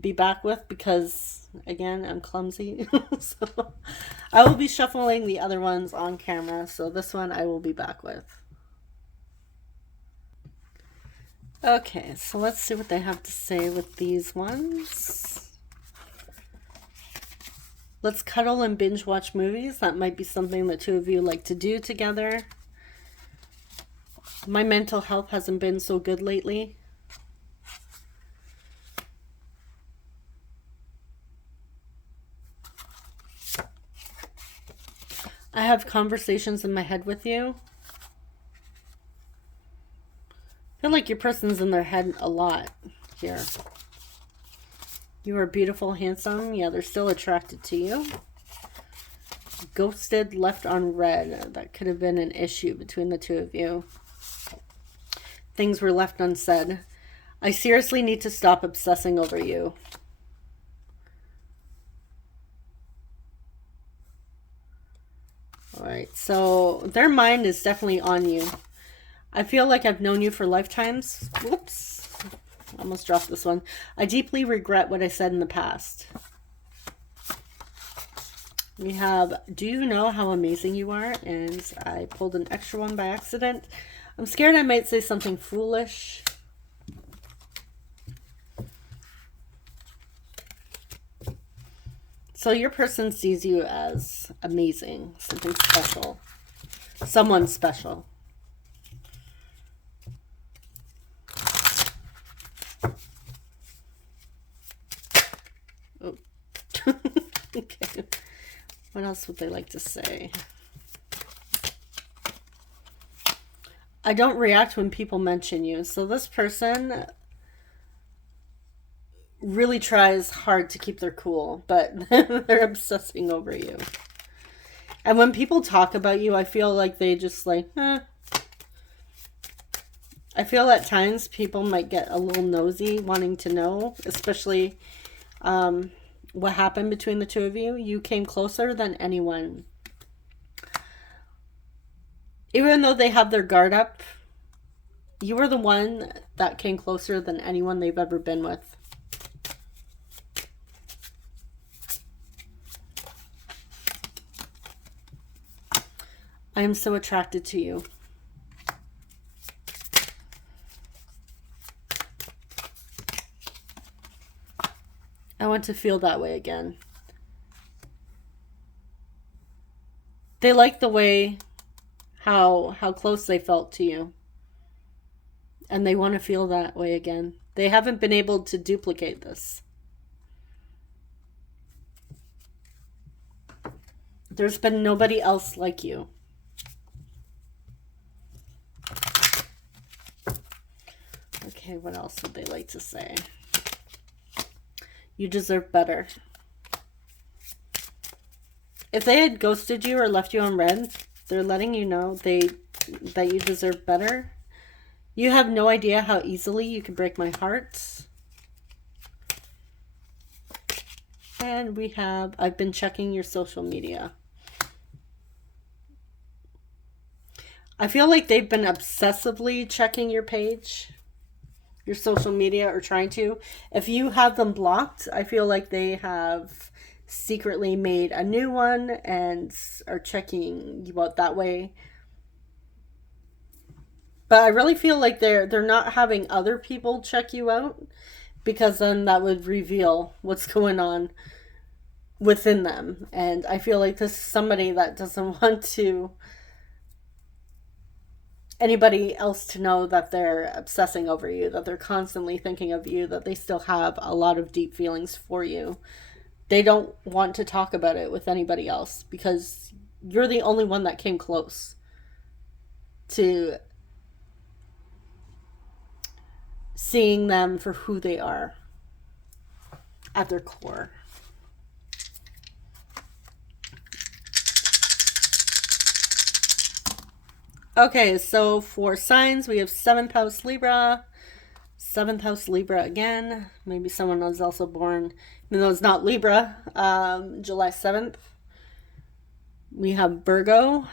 be back with because, again, I'm clumsy. So I will be shuffling the other ones on camera. So this one I will be back with. Okay, so let's see what they have to say with these ones. Let's cuddle and binge watch movies. That might be something the two of you like to do together. My mental health hasn't been so good lately. I have conversations in my head with you. I feel like your person's in their head a lot here. You are beautiful, handsome. Yeah, they're still attracted to you. Ghosted, left on red. That could have been an issue between the two of you. Things were left unsaid. I seriously need to stop obsessing over you. All right, so their mind is definitely on you. I feel like I've known you for lifetimes. Whoops. Almost dropped this one. I deeply regret what I said in the past. We have, do you know how amazing you are? And I pulled an extra one by accident. I'm scared I might say something foolish. So your person sees you as amazing, something special, someone special. Oh. Okay. What else would they like to say? I don't react when people mention you. So this person really tries hard to keep their cool, but they're obsessing over you. And when people talk about you, I feel like they just like, I feel at times people might get a little nosy wanting to know, especially what happened between the two of you. You came closer than anyone. Even though they have their guard up, you were the one that came closer than anyone they've ever been with. I am so attracted to you. want to feel that way again. They like the way how close they felt to you. And they want to feel that way again. They haven't been able to duplicate this. There's been nobody else like you. Okay, what else would they like to say? You deserve better. If they had ghosted you or left you on red, they're letting you know that you deserve better. You have no idea how easily you can break my heart. And we have, I've been checking your social media. I feel like they've been obsessively checking your page, your social media, or trying to. If you have them blocked, I feel like they have secretly made a new one and are checking you out that way. But I really feel like they're not having other people check you out, because then that would reveal what's going on within them. And I feel like this is somebody that doesn't want to anybody else to know that they're obsessing over you, that they're constantly thinking of you, that they still have a lot of deep feelings for you. They don't want to talk about it with anybody else because you're the only one that came close to seeing them for who they are at their core. Okay, so for signs, we have 7th house Libra. 7th house Libra again. Maybe someone was also born, even though it's not Libra, July 7th. We have Virgo.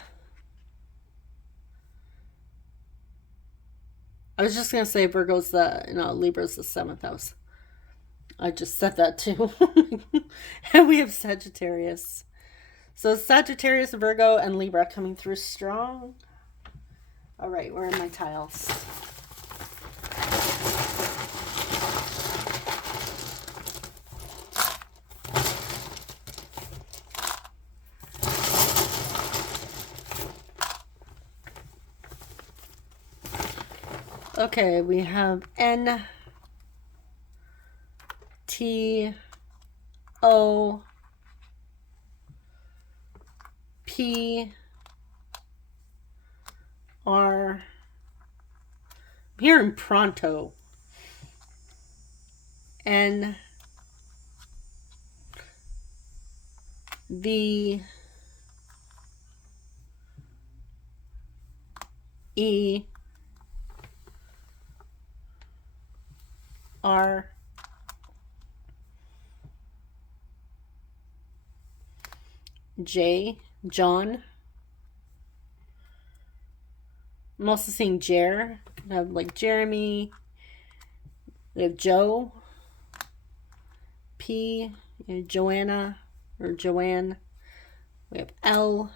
I was just going to say Virgo's Libra's the 7th house. I just said that too. And we have Sagittarius. So Sagittarius, Virgo, and Libra coming through strong. All right, where are my tiles? Okay, we have N, T, O, P, R. I'm hearing pronto. N, V, E, R, J, John. I'm also seeing Jer. I have like Jeremy. We have Joe. P, Joanna or Joanne. We have L,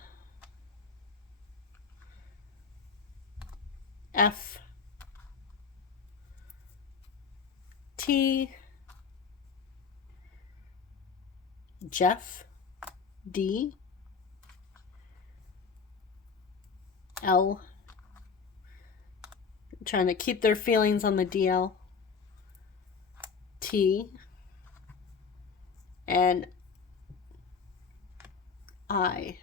F, T, Jeff, D, L. Trying to keep their feelings on the DL. T, and I.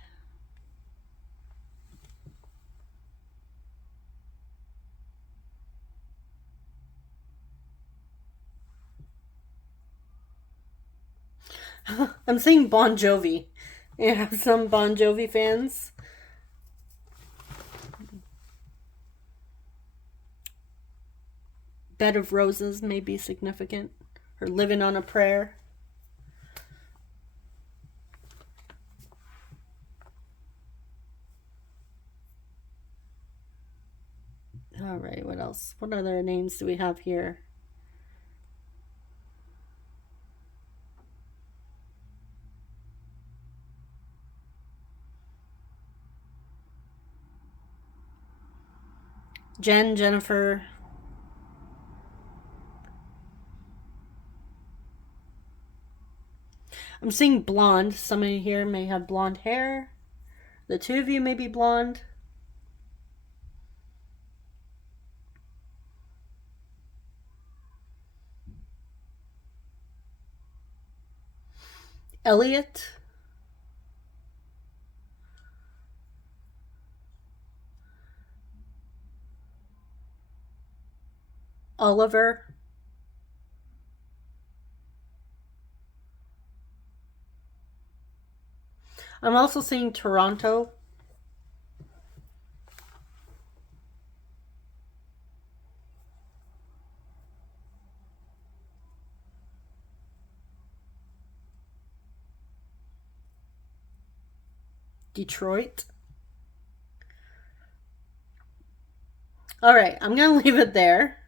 I'm seeing Bon Jovi. You have some Bon Jovi fans. Bed of Roses may be significant. Or Living on a Prayer. All right, what else? What other names do we have here? Jen, Jennifer. I'm seeing blonde. Somebody here may have blonde hair. The two of you may be blonde. Elliot. Oliver. I'm also seeing Toronto. Detroit. All right, I'm going to leave it there.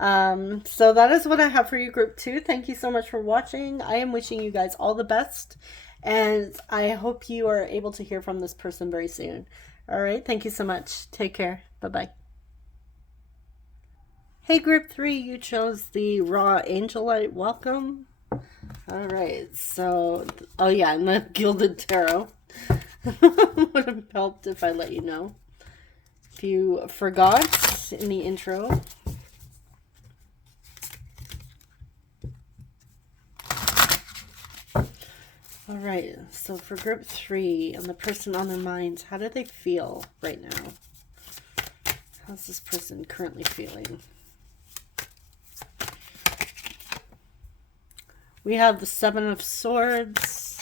So that is what I have for you, group 2. Thank you so much for watching. I am wishing you guys all the best, and I hope you are able to hear from this person very soon. All right, thank you so much. Take care. Bye-bye. Hey, group 3, you chose the Raw Angelite. Welcome. All right, so, oh yeah, and the Gilded Tarot. Would have helped if I let you know. If you forgot in the intro. All right, so for group 3 and the person on their minds, how do they feel right now? How's this person currently feeling? We have the 7 of Swords,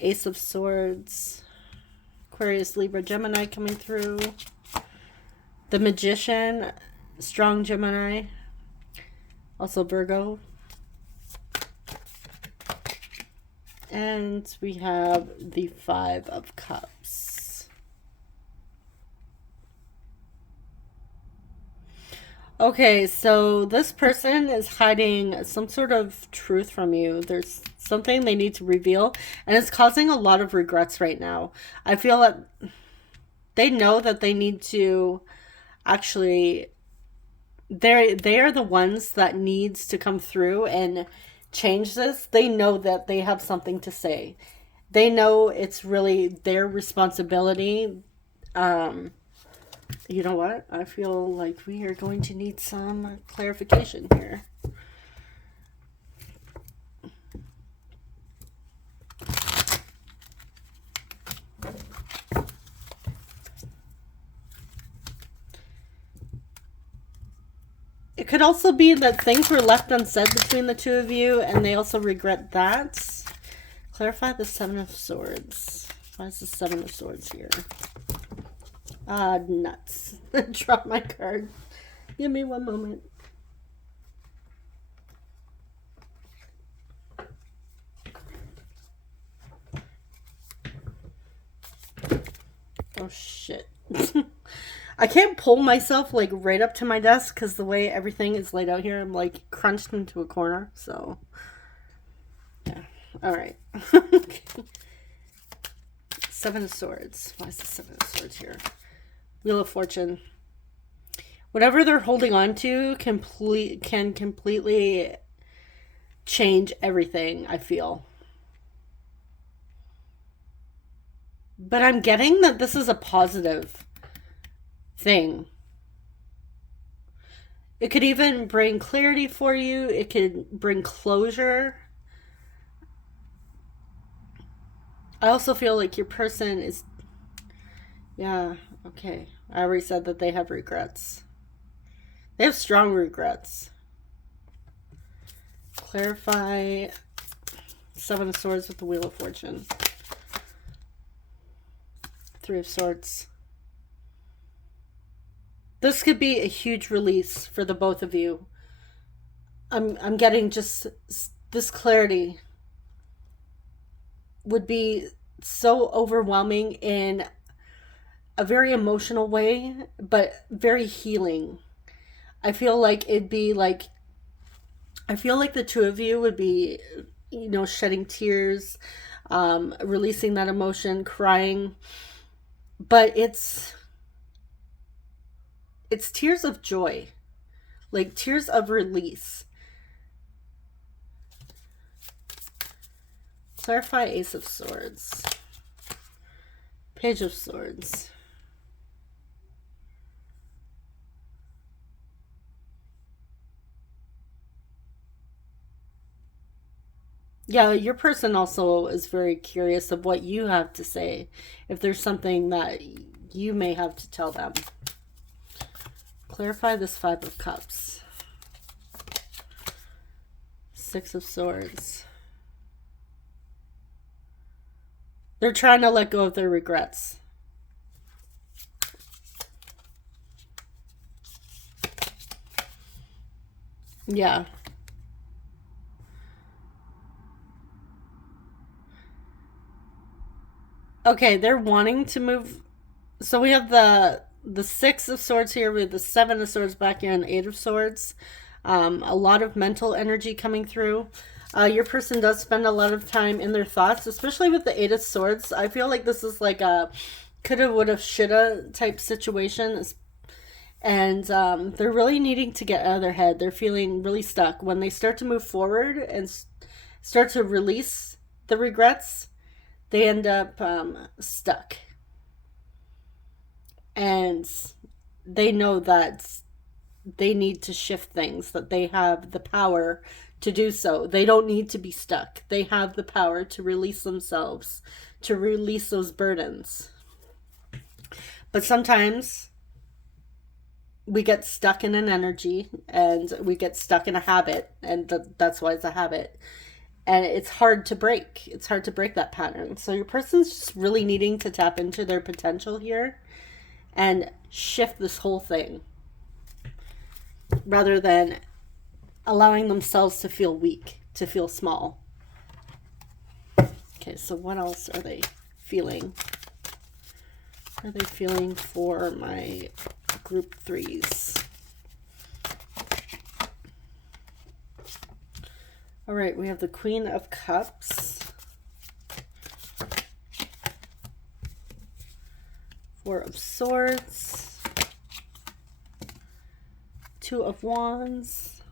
Ace of Swords, Aquarius, Libra, Gemini coming through, the Magician, strong Gemini, also Virgo. And we have the 5 of Cups. Okay, so this person is hiding some sort of truth from you. There's something they need to reveal, and it's causing a lot of regrets right now. I feel that they know that they need to actually... They are the ones that needs to come through and change this. They know that they have something to say. They know it's really their responsibility. You know what? I feel like we are going to need some clarification here. It could also be that things were left unsaid between the two of you, and they also regret that. Clarify the 7 of Swords. Why is the 7 of Swords here? Nuts. Drop my card. Give me one moment. Oh, shit. I can't pull myself like right up to my desk because the way everything is laid out here, I'm like crunched into a corner. So, yeah. All right. 7 of Swords. Why is the 7 of Swords here? Wheel of Fortune. Whatever they're holding on to can completely change everything, I feel. But I'm getting that this is a positive thing. It could even bring clarity for you. It could bring closure. I also feel like your person is... Yeah, okay. I already said that they have regrets. They have strong regrets. Clarify 7 of Swords with the Wheel of Fortune. 3 of Swords. This could be a huge release for the both of you. I'm getting just this clarity would be so overwhelming in a very emotional way, but very healing. I feel like it'd be like, I feel like the two of you would be, you know, shedding tears, releasing that emotion, crying, but it's tears of joy, like tears of release. Clarify Ace of Swords. Page of Swords. Yeah, your person also is very curious of what you have to say. If there's something that you may have to tell them. Clarify this Five of Cups. Six of Swords. They're trying to let go of their regrets. Yeah. Okay, they're wanting to move. So we have the Six of Swords here. We have the Seven of Swords back here and the Eight of Swords. A lot of mental energy coming through. Your person does spend a lot of time in their thoughts, especially with the Eight of Swords. I feel like this is like a coulda, woulda, shoulda type situation. And they're really needing to get out of their head. They're feeling really stuck. When they start to move forward and start to release the regrets, they end up stuck. And they know that they need to shift things, that they have the power to do so. They don't need to be stuck. They have the power to release themselves, to release those burdens. But sometimes we get stuck in an energy and we get stuck in a habit, and that's why it's a habit. And it's hard to break. It's hard to break that pattern. So your person's just really needing to tap into their potential here and shift this whole thing, rather than allowing themselves to feel weak, to feel small. Okay, so what else are they feeling? What are they feeling for my group threes? All right, we have the Queen of Cups. Four of Swords. Two of Wands.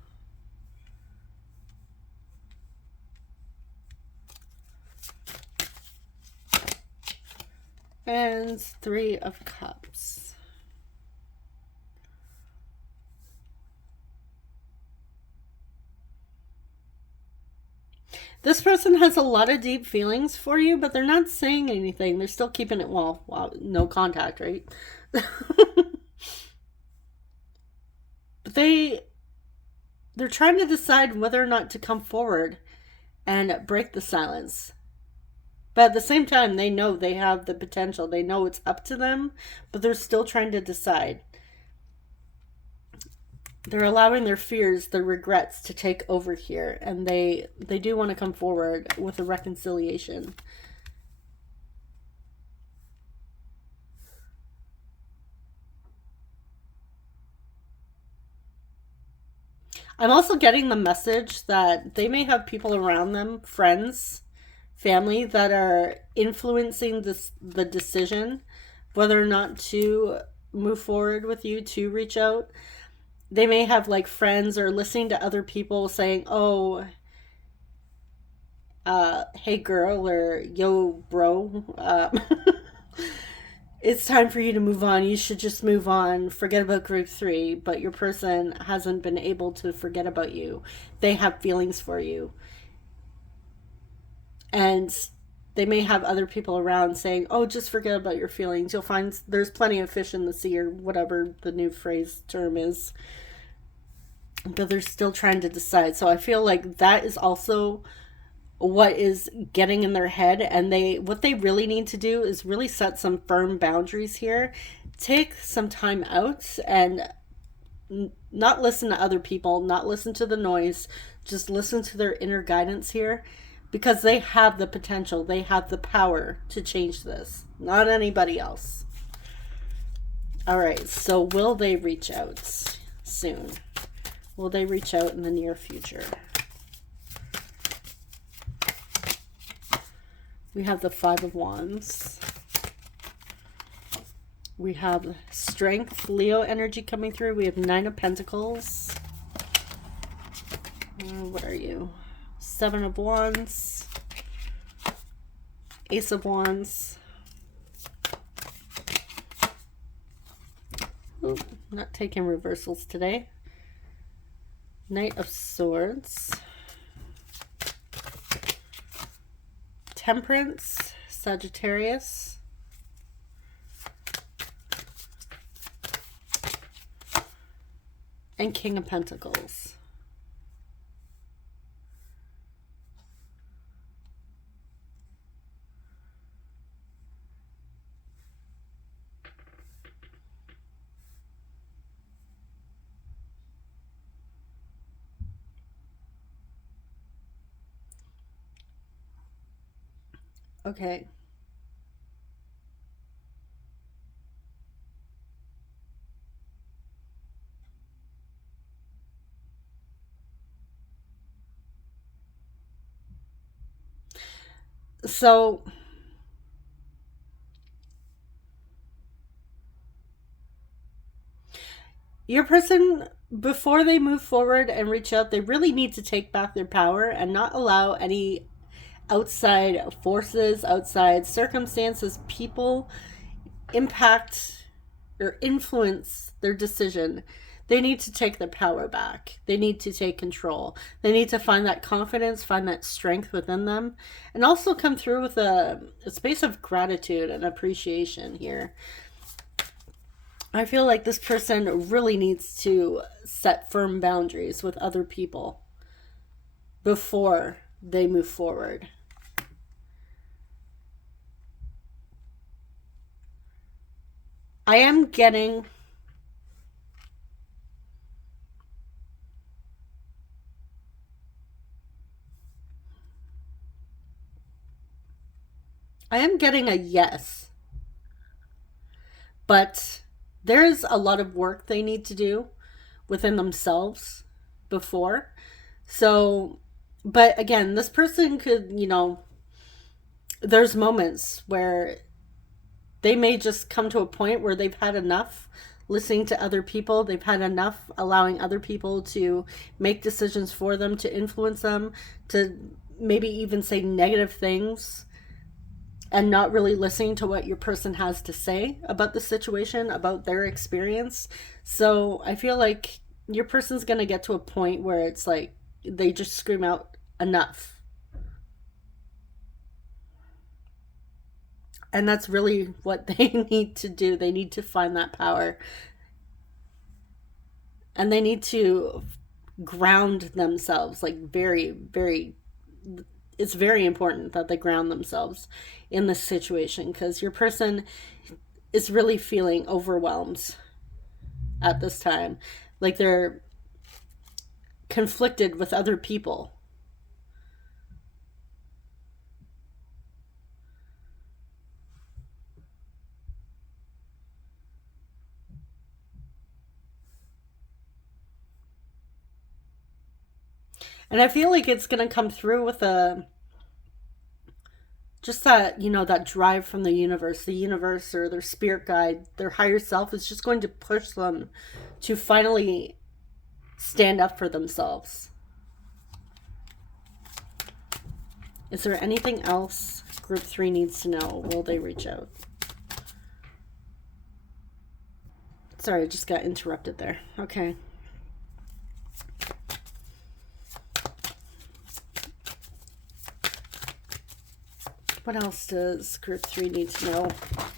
And Three of Cups. This person has a lot of deep feelings for you, but they're not saying anything. They're still keeping it, well, no contact, right? But they're trying to decide whether or not to come forward and break the silence. But at the same time, they know they have the potential. They know it's up to them, but they're still trying to decide. They're allowing their fears, their regrets to take over here, and they do want to come forward with a reconciliation. I'm also getting the message that they may have people around them, friends, family, that are influencing the decision whether or not to move forward with you, to reach out. They may have like friends or listening to other people saying, oh, hey girl, or yo bro, it's time for you to move on. You should just move on. Forget about group three. But your person hasn't been able to forget about you. They have feelings for you. And they may have other people around saying, oh, just forget about your feelings. You'll find there's plenty of fish in the sea, or whatever the new phrase term is. But they're still trying to decide. So I feel like that is also what is getting in their head. And what they really need to do is really set some firm boundaries here. Take some time out and not listen to other people, not listen to the noise. Just listen to their inner guidance here. Because they have the potential. They have the power to change this. Not anybody else. All right. So will they reach out soon? Will they reach out in the near future? We have the Five of Wands. We have Strength, Leo energy coming through. We have Nine of Pentacles. What are you? Seven of Wands. Ace of Wands. Ooh, not taking reversals today. Knight of Swords. Temperance, Sagittarius. And King of Pentacles. Okay. So your person, before they move forward and reach out, they really need to take back their power and not allow any outside forces, outside circumstances, people impact or influence their decision. They need to take their power back. They need to take control. They need to find that confidence, find that strength within them, and also come through with a space of gratitude and appreciation here. I feel like this person really needs to set firm boundaries with other people before they move forward. I am getting a yes, but there's a lot of work they need to do within themselves before. So, but again, this person could, there's moments where they may just come to a point where they've had enough listening to other people. They've had enough allowing other people to make decisions for them, to influence them, to maybe even say negative things, and not really listening to what your person has to say about the situation, about their experience. So I feel like your person's going to get to a point where it's like they just scream out enough. And that's really what they need to do. They need to find that power. And they need to ground themselves, like it's very important that they ground themselves in this situation, because your person is really feeling overwhelmed at this time. Like they're conflicted with other people. And I feel like it's going to come through with just that, that drive from the universe or their spirit guide, their higher self is just going to push them to finally stand up for themselves. Is there anything else Group 3 needs to know? Will they reach out? Sorry, I just got interrupted there. Okay. What else does Group 3 need to know?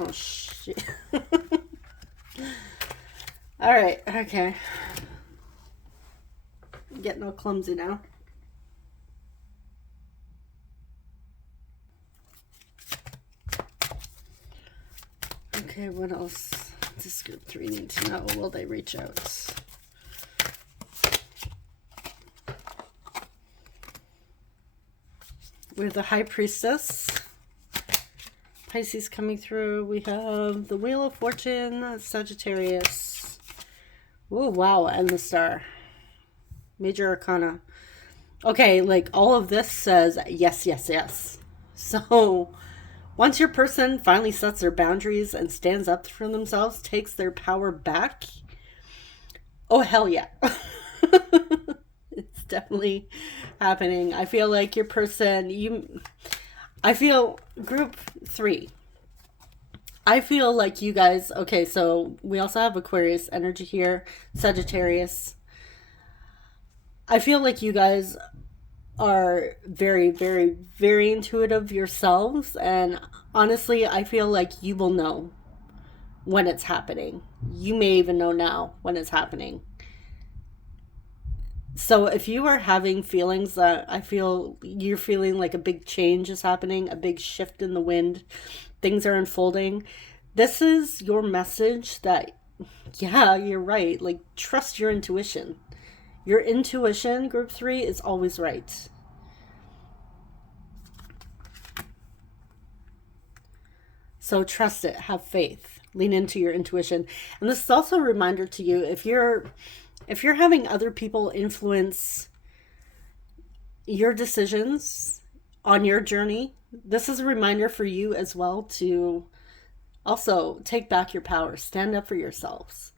Oh, shit. All right, okay. I'm getting all clumsy now. Okay, what else does Group 3 need to know? Will they reach out? We have the High Priestess. Pisces coming through. We have the Wheel of Fortune, Sagittarius. Oh, wow, and the Star. Major Arcana. Okay, like all of this says yes, yes, yes. So once your person finally sets their boundaries and stands up for themselves, takes their power back, oh, hell yeah. It's definitely happening. I feel like your person, I feel group 3. I feel like you guys, okay, so we also have Aquarius energy here, Sagittarius. I feel like you guys are very, very, very intuitive yourselves. And honestly, I feel like you will know when it's happening. You may even know now when it's happening. So if you are having feelings that I feel you're feeling like a big change is happening, a big shift in the wind, things are unfolding, this is your message that, yeah, you're right. Like, trust your intuition. Your intuition, group 3, is always right. So trust it, have faith, lean into your intuition. And this is also a reminder to you, if you're having other people influence your decisions on your journey, this is a reminder for you as well to also take back your power, stand up for yourselves.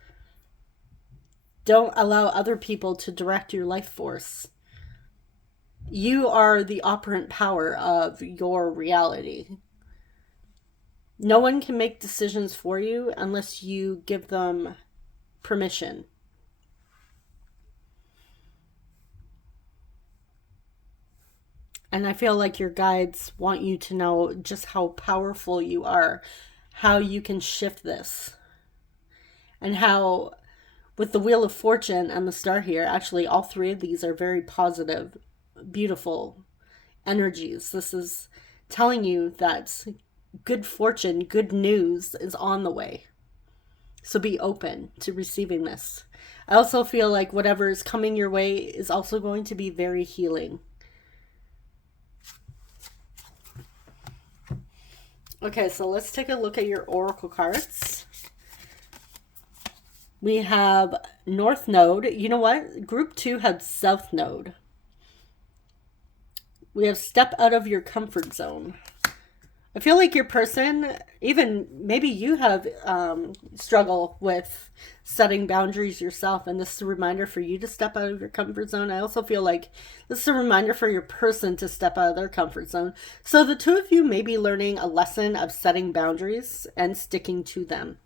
Don't allow other people to direct your life force. You are the operant power of your reality. No one can make decisions for you unless you give them permission. And I feel like your guides want you to know just how powerful you are, how you can shift this, and how with the Wheel of Fortune and the star here, actually all 3 of these are very positive, beautiful energies. This is telling you that good fortune, good news is on the way. So be open to receiving this. I also feel like whatever is coming your way is also going to be very healing. Okay, so let's take a look at your oracle cards. We have North Node. You know what? Group 2 had South Node. We have step out of your comfort zone. I feel like your person, even maybe you have struggle with setting boundaries yourself, and this is a reminder for you to step out of your comfort zone. I also feel like this is a reminder for your person to step out of their comfort zone. So the 2 of you may be learning a lesson of setting boundaries and sticking to them.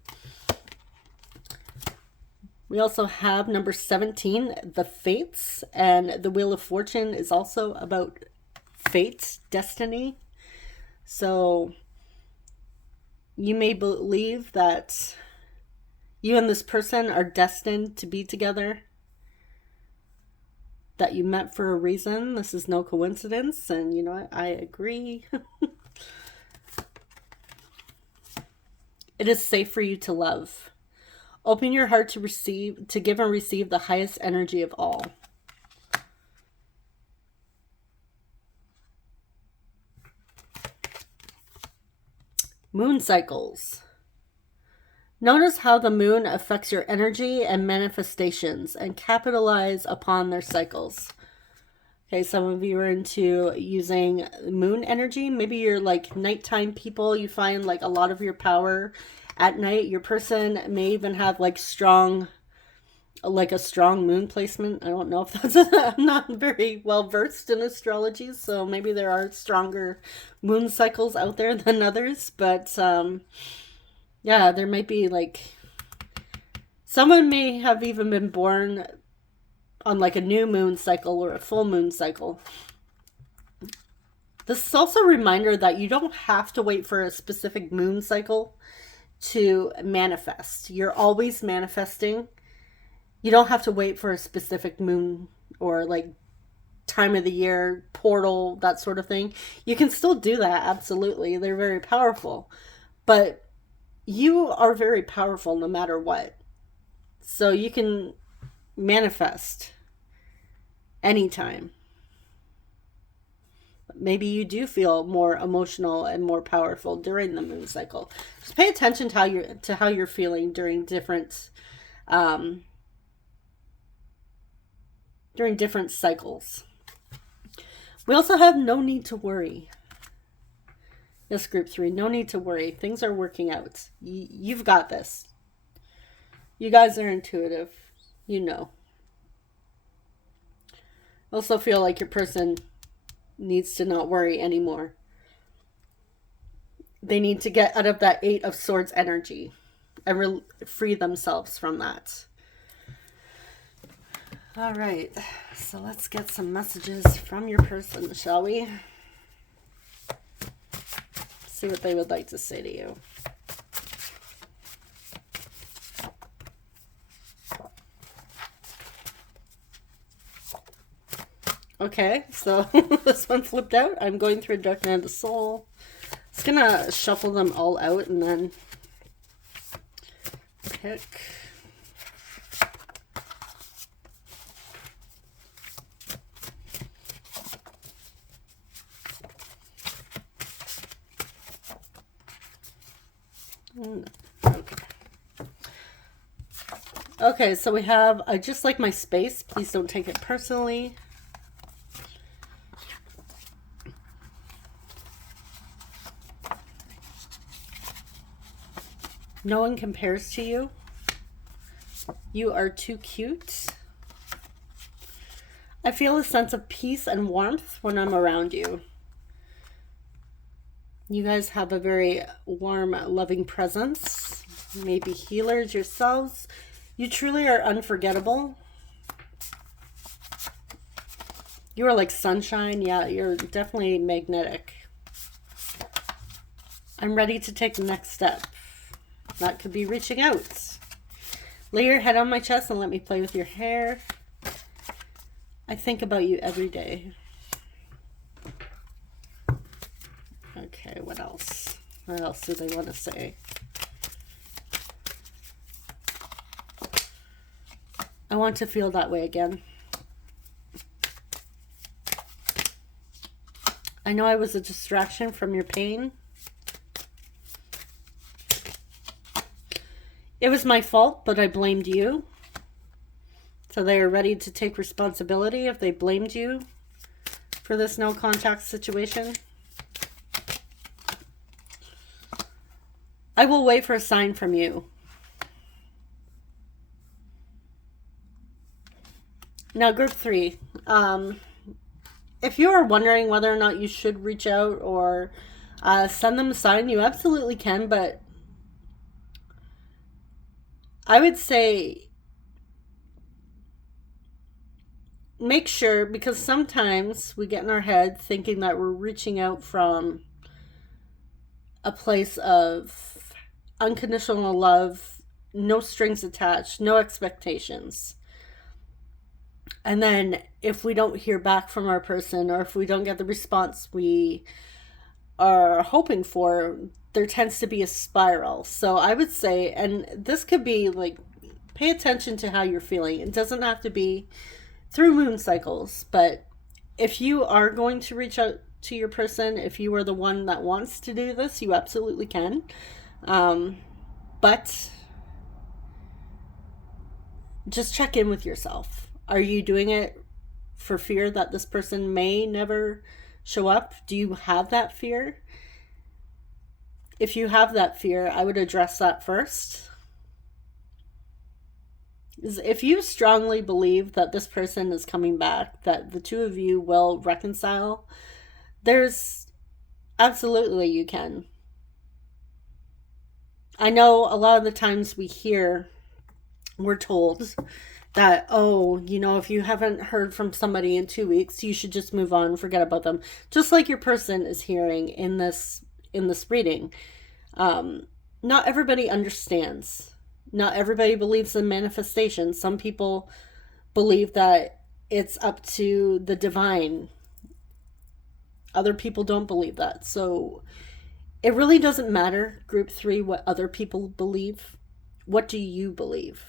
We also have number 17, the Fates, and the Wheel of Fortune is also about fate, destiny. So you may believe that you and this person are destined to be together, that you met for a reason. This is no coincidence, and you know what? I agree. It is safe for you to love. Open your heart to receive, to give and receive the highest energy of all. Moon cycles. Notice how the moon affects your energy and manifestations and capitalize upon their cycles. Okay, some of you are into using moon energy. Maybe you're like nighttime people. You find like a lot of your power at night. Your person may even have like a strong moon placement. I don't know if that's, I'm not very well versed in astrology, so maybe there are stronger moon cycles out there than others, but yeah, there might be like, someone may have even been born on like a new moon cycle or a full moon cycle. This is also a reminder that you don't have to wait for a specific moon cycle to manifest. You're always manifesting. You don't have to wait for a specific moon or like time of the year, portal, that sort of thing. You can still do that, absolutely. They're very powerful. But you are very powerful no matter what. So you can manifest anytime. Maybe you do feel more emotional and more powerful during the moon cycle. Just pay attention to how you're feeling during different cycles. We also have no need to worry. Yes, group 3, no need to worry. Things are working out. You've got this. You guys are intuitive. You know. I also feel like your person needs to not worry anymore. They need to get out of that Eight of Swords energy and free themselves from that. All right, so let's get some messages from your person, shall we? See what they would like to say to you. Okay, so this one flipped out. I'm going through a dark night of the soul. Just gonna shuffle them all out and then pick. Okay, so we have, I just like my space. Please don't take it personally. No one compares to you. You are too cute. I feel a sense of peace and warmth when I'm around you. You guys have a very warm, loving presence. Maybe healers yourselves. You truly are unforgettable. You are like sunshine. Yeah, you're definitely magnetic. I'm ready to take the next step. That could be reaching out. Lay your head on my chest and let me play with your hair. I think about you every day. Okay, what else? What else do they want to say? I want to feel that way again. I know I was a distraction from your pain. It was my fault, but I blamed you. So they are ready to take responsibility if they blamed you for this no contact situation. I will wait for a sign from you. Now, group 3. If you are wondering whether or not you should reach out or send them a sign, you absolutely can, but I would say make sure, because sometimes we get in our head thinking that we're reaching out from a place of unconditional love, no strings attached, no expectations. And then if we don't hear back from our person, or if we don't get the response we are hoping for, there tends to be a spiral. So I would say, and this could be like, pay attention to how you're feeling. It doesn't have to be through moon cycles, but if you are going to reach out to your person, if you are the one that wants to do this, you absolutely can. But just check in with yourself. Are you doing it for fear that this person may never show up? Do you have that fear? If you have that fear, I would address that first. If you strongly believe that this person is coming back, that the two of you will reconcile, there's absolutely you can. I know a lot of the times we're told that, oh, you know, if you haven't heard from somebody in 2 weeks, you should just move on, forget about them. Just like your person is hearing in this reading. Not everybody understands. Not everybody believes in manifestation. Some people believe that it's up to the divine. Other people don't believe that. So it really doesn't matter, group 3, what other people believe. What do you believe?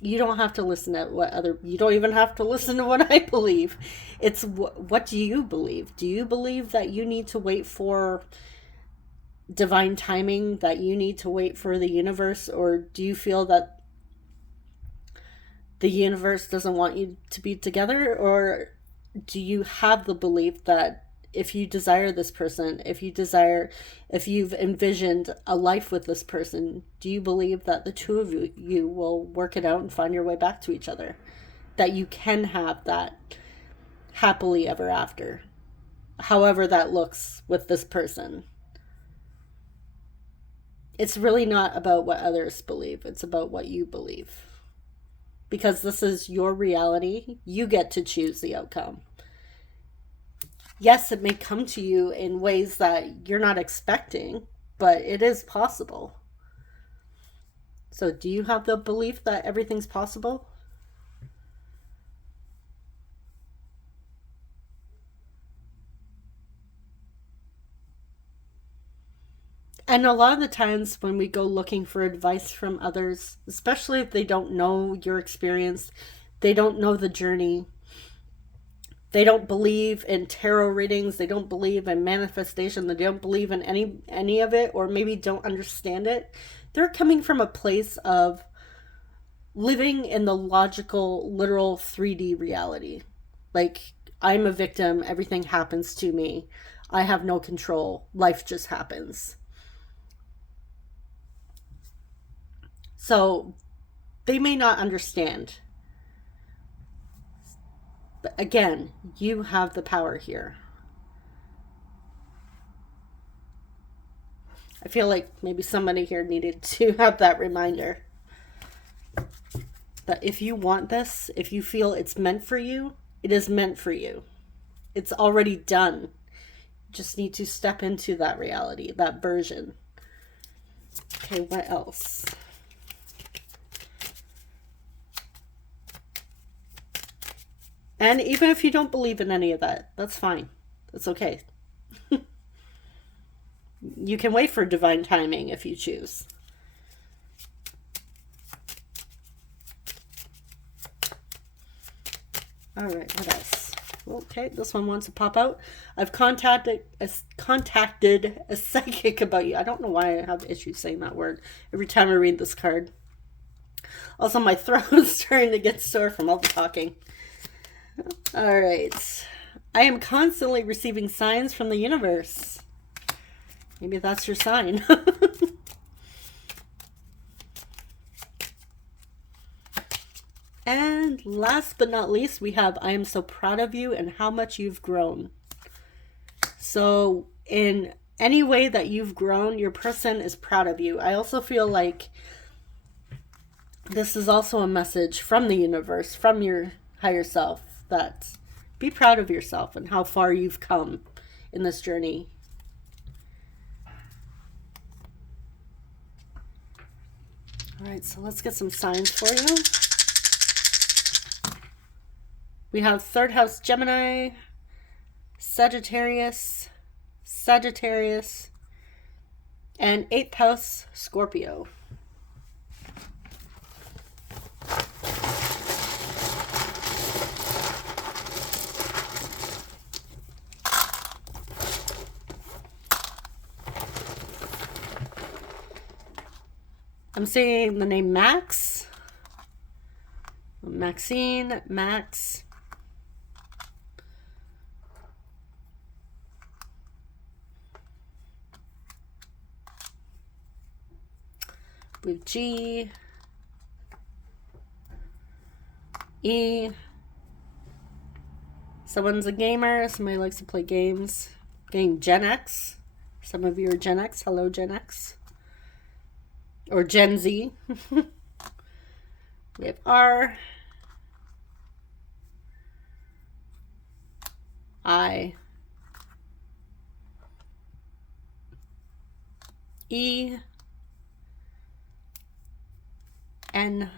You don't have to listen to you don't even have to listen to what I believe. It's what do you believe? Do you believe that you need to wait for divine timing, that you need to wait for the universe? Or do you feel that the universe doesn't want you to be together? Or do you have the belief that if you desire this person, if you've envisioned a life with this person, do you believe that the two of you will work it out and find your way back to each other? That you can have that happily ever after? however that looks with this person. It's really not about what others believe. It's about what you believe. Because this is your reality. You get to choose the outcome. Yes, it may come to you in ways that you're not expecting, but it is possible. So, do you have the belief that everything's possible? And a lot of the times when we go looking for advice from others, especially if they don't know your experience, they don't know the journey, they don't believe in tarot readings, they don't believe in manifestation, they don't believe in any of it, or maybe don't understand it, they're coming from a place of living in the logical, literal 3D reality. Like, I'm a victim, everything happens to me, I have no control, life just happens. So they may not understand. But again, you have the power here. I feel like maybe somebody here needed to have that reminder that if you want this, if you feel it's meant for you, it is meant for you. It's already done. You just need to step into that reality, that version. Okay, what else? And even if you don't believe in any of that, that's fine. That's okay. You can wait for divine timing if you choose. All right, what else? Okay, this one wants to pop out. I've contacted a psychic about you. I don't know why I have issues saying that word every time I read this card. Also, my throat is starting to get sore from all the talking. All right. I am constantly receiving signs from the universe. Maybe that's your sign. And last but not least, we have I am so proud of you and how much you've grown. So in any way that you've grown, your person is proud of you. I also feel like this is also a message from the universe, from your higher self, that be proud of yourself and how far you've come in this journey. All right, so let's get some signs for you. We have 3rd house Gemini, Sagittarius, and 8th house Scorpio. I'm seeing the name Max, Maxine, Max. With G, E. Someone's a gamer. Somebody likes to play games. Getting Gen X. Some of you are Gen X. Hello, Gen X. Or Gen Z. We have R, I, E, N,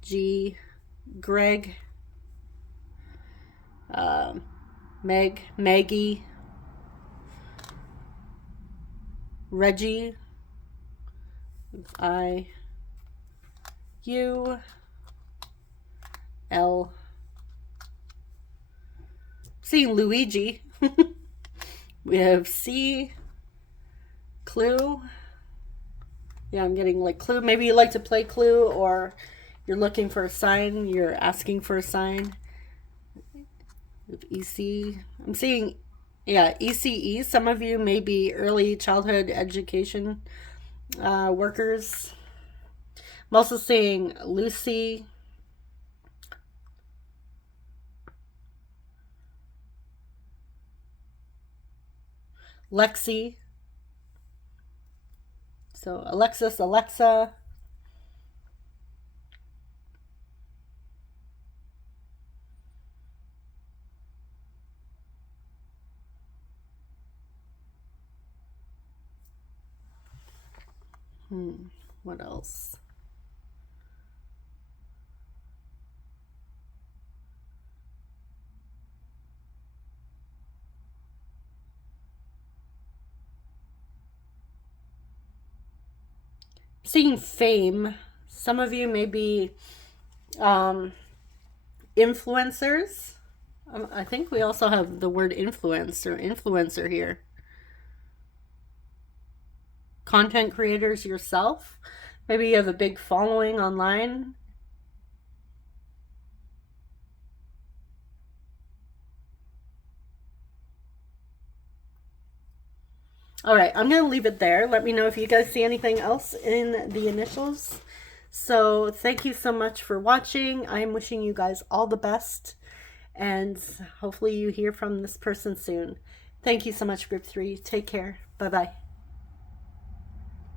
G, Greg, Maggie, Reggie, I, U, L, seeing Luigi. We have C, Clue. Yeah, I'm getting like Clue. Maybe you like to play Clue, or you're looking for a sign, you're asking for a sign. With EC, I'm seeing, yeah, ECE. Some of you may be early childhood education workers. I'm also seeing Lucy, Lexi. So Alexis, Alexa. What else? Seeing fame. Some of you may be influencers. I think we also have the word influencer here. Content creators yourself. Maybe you have a big following online. All right, I'm going to leave it there. Let me know if you guys see anything else in the initials. So thank you so much for watching. I'm wishing you guys all the best. And hopefully you hear from this person soon. Thank you so much, Group 3. Take care. Bye-bye.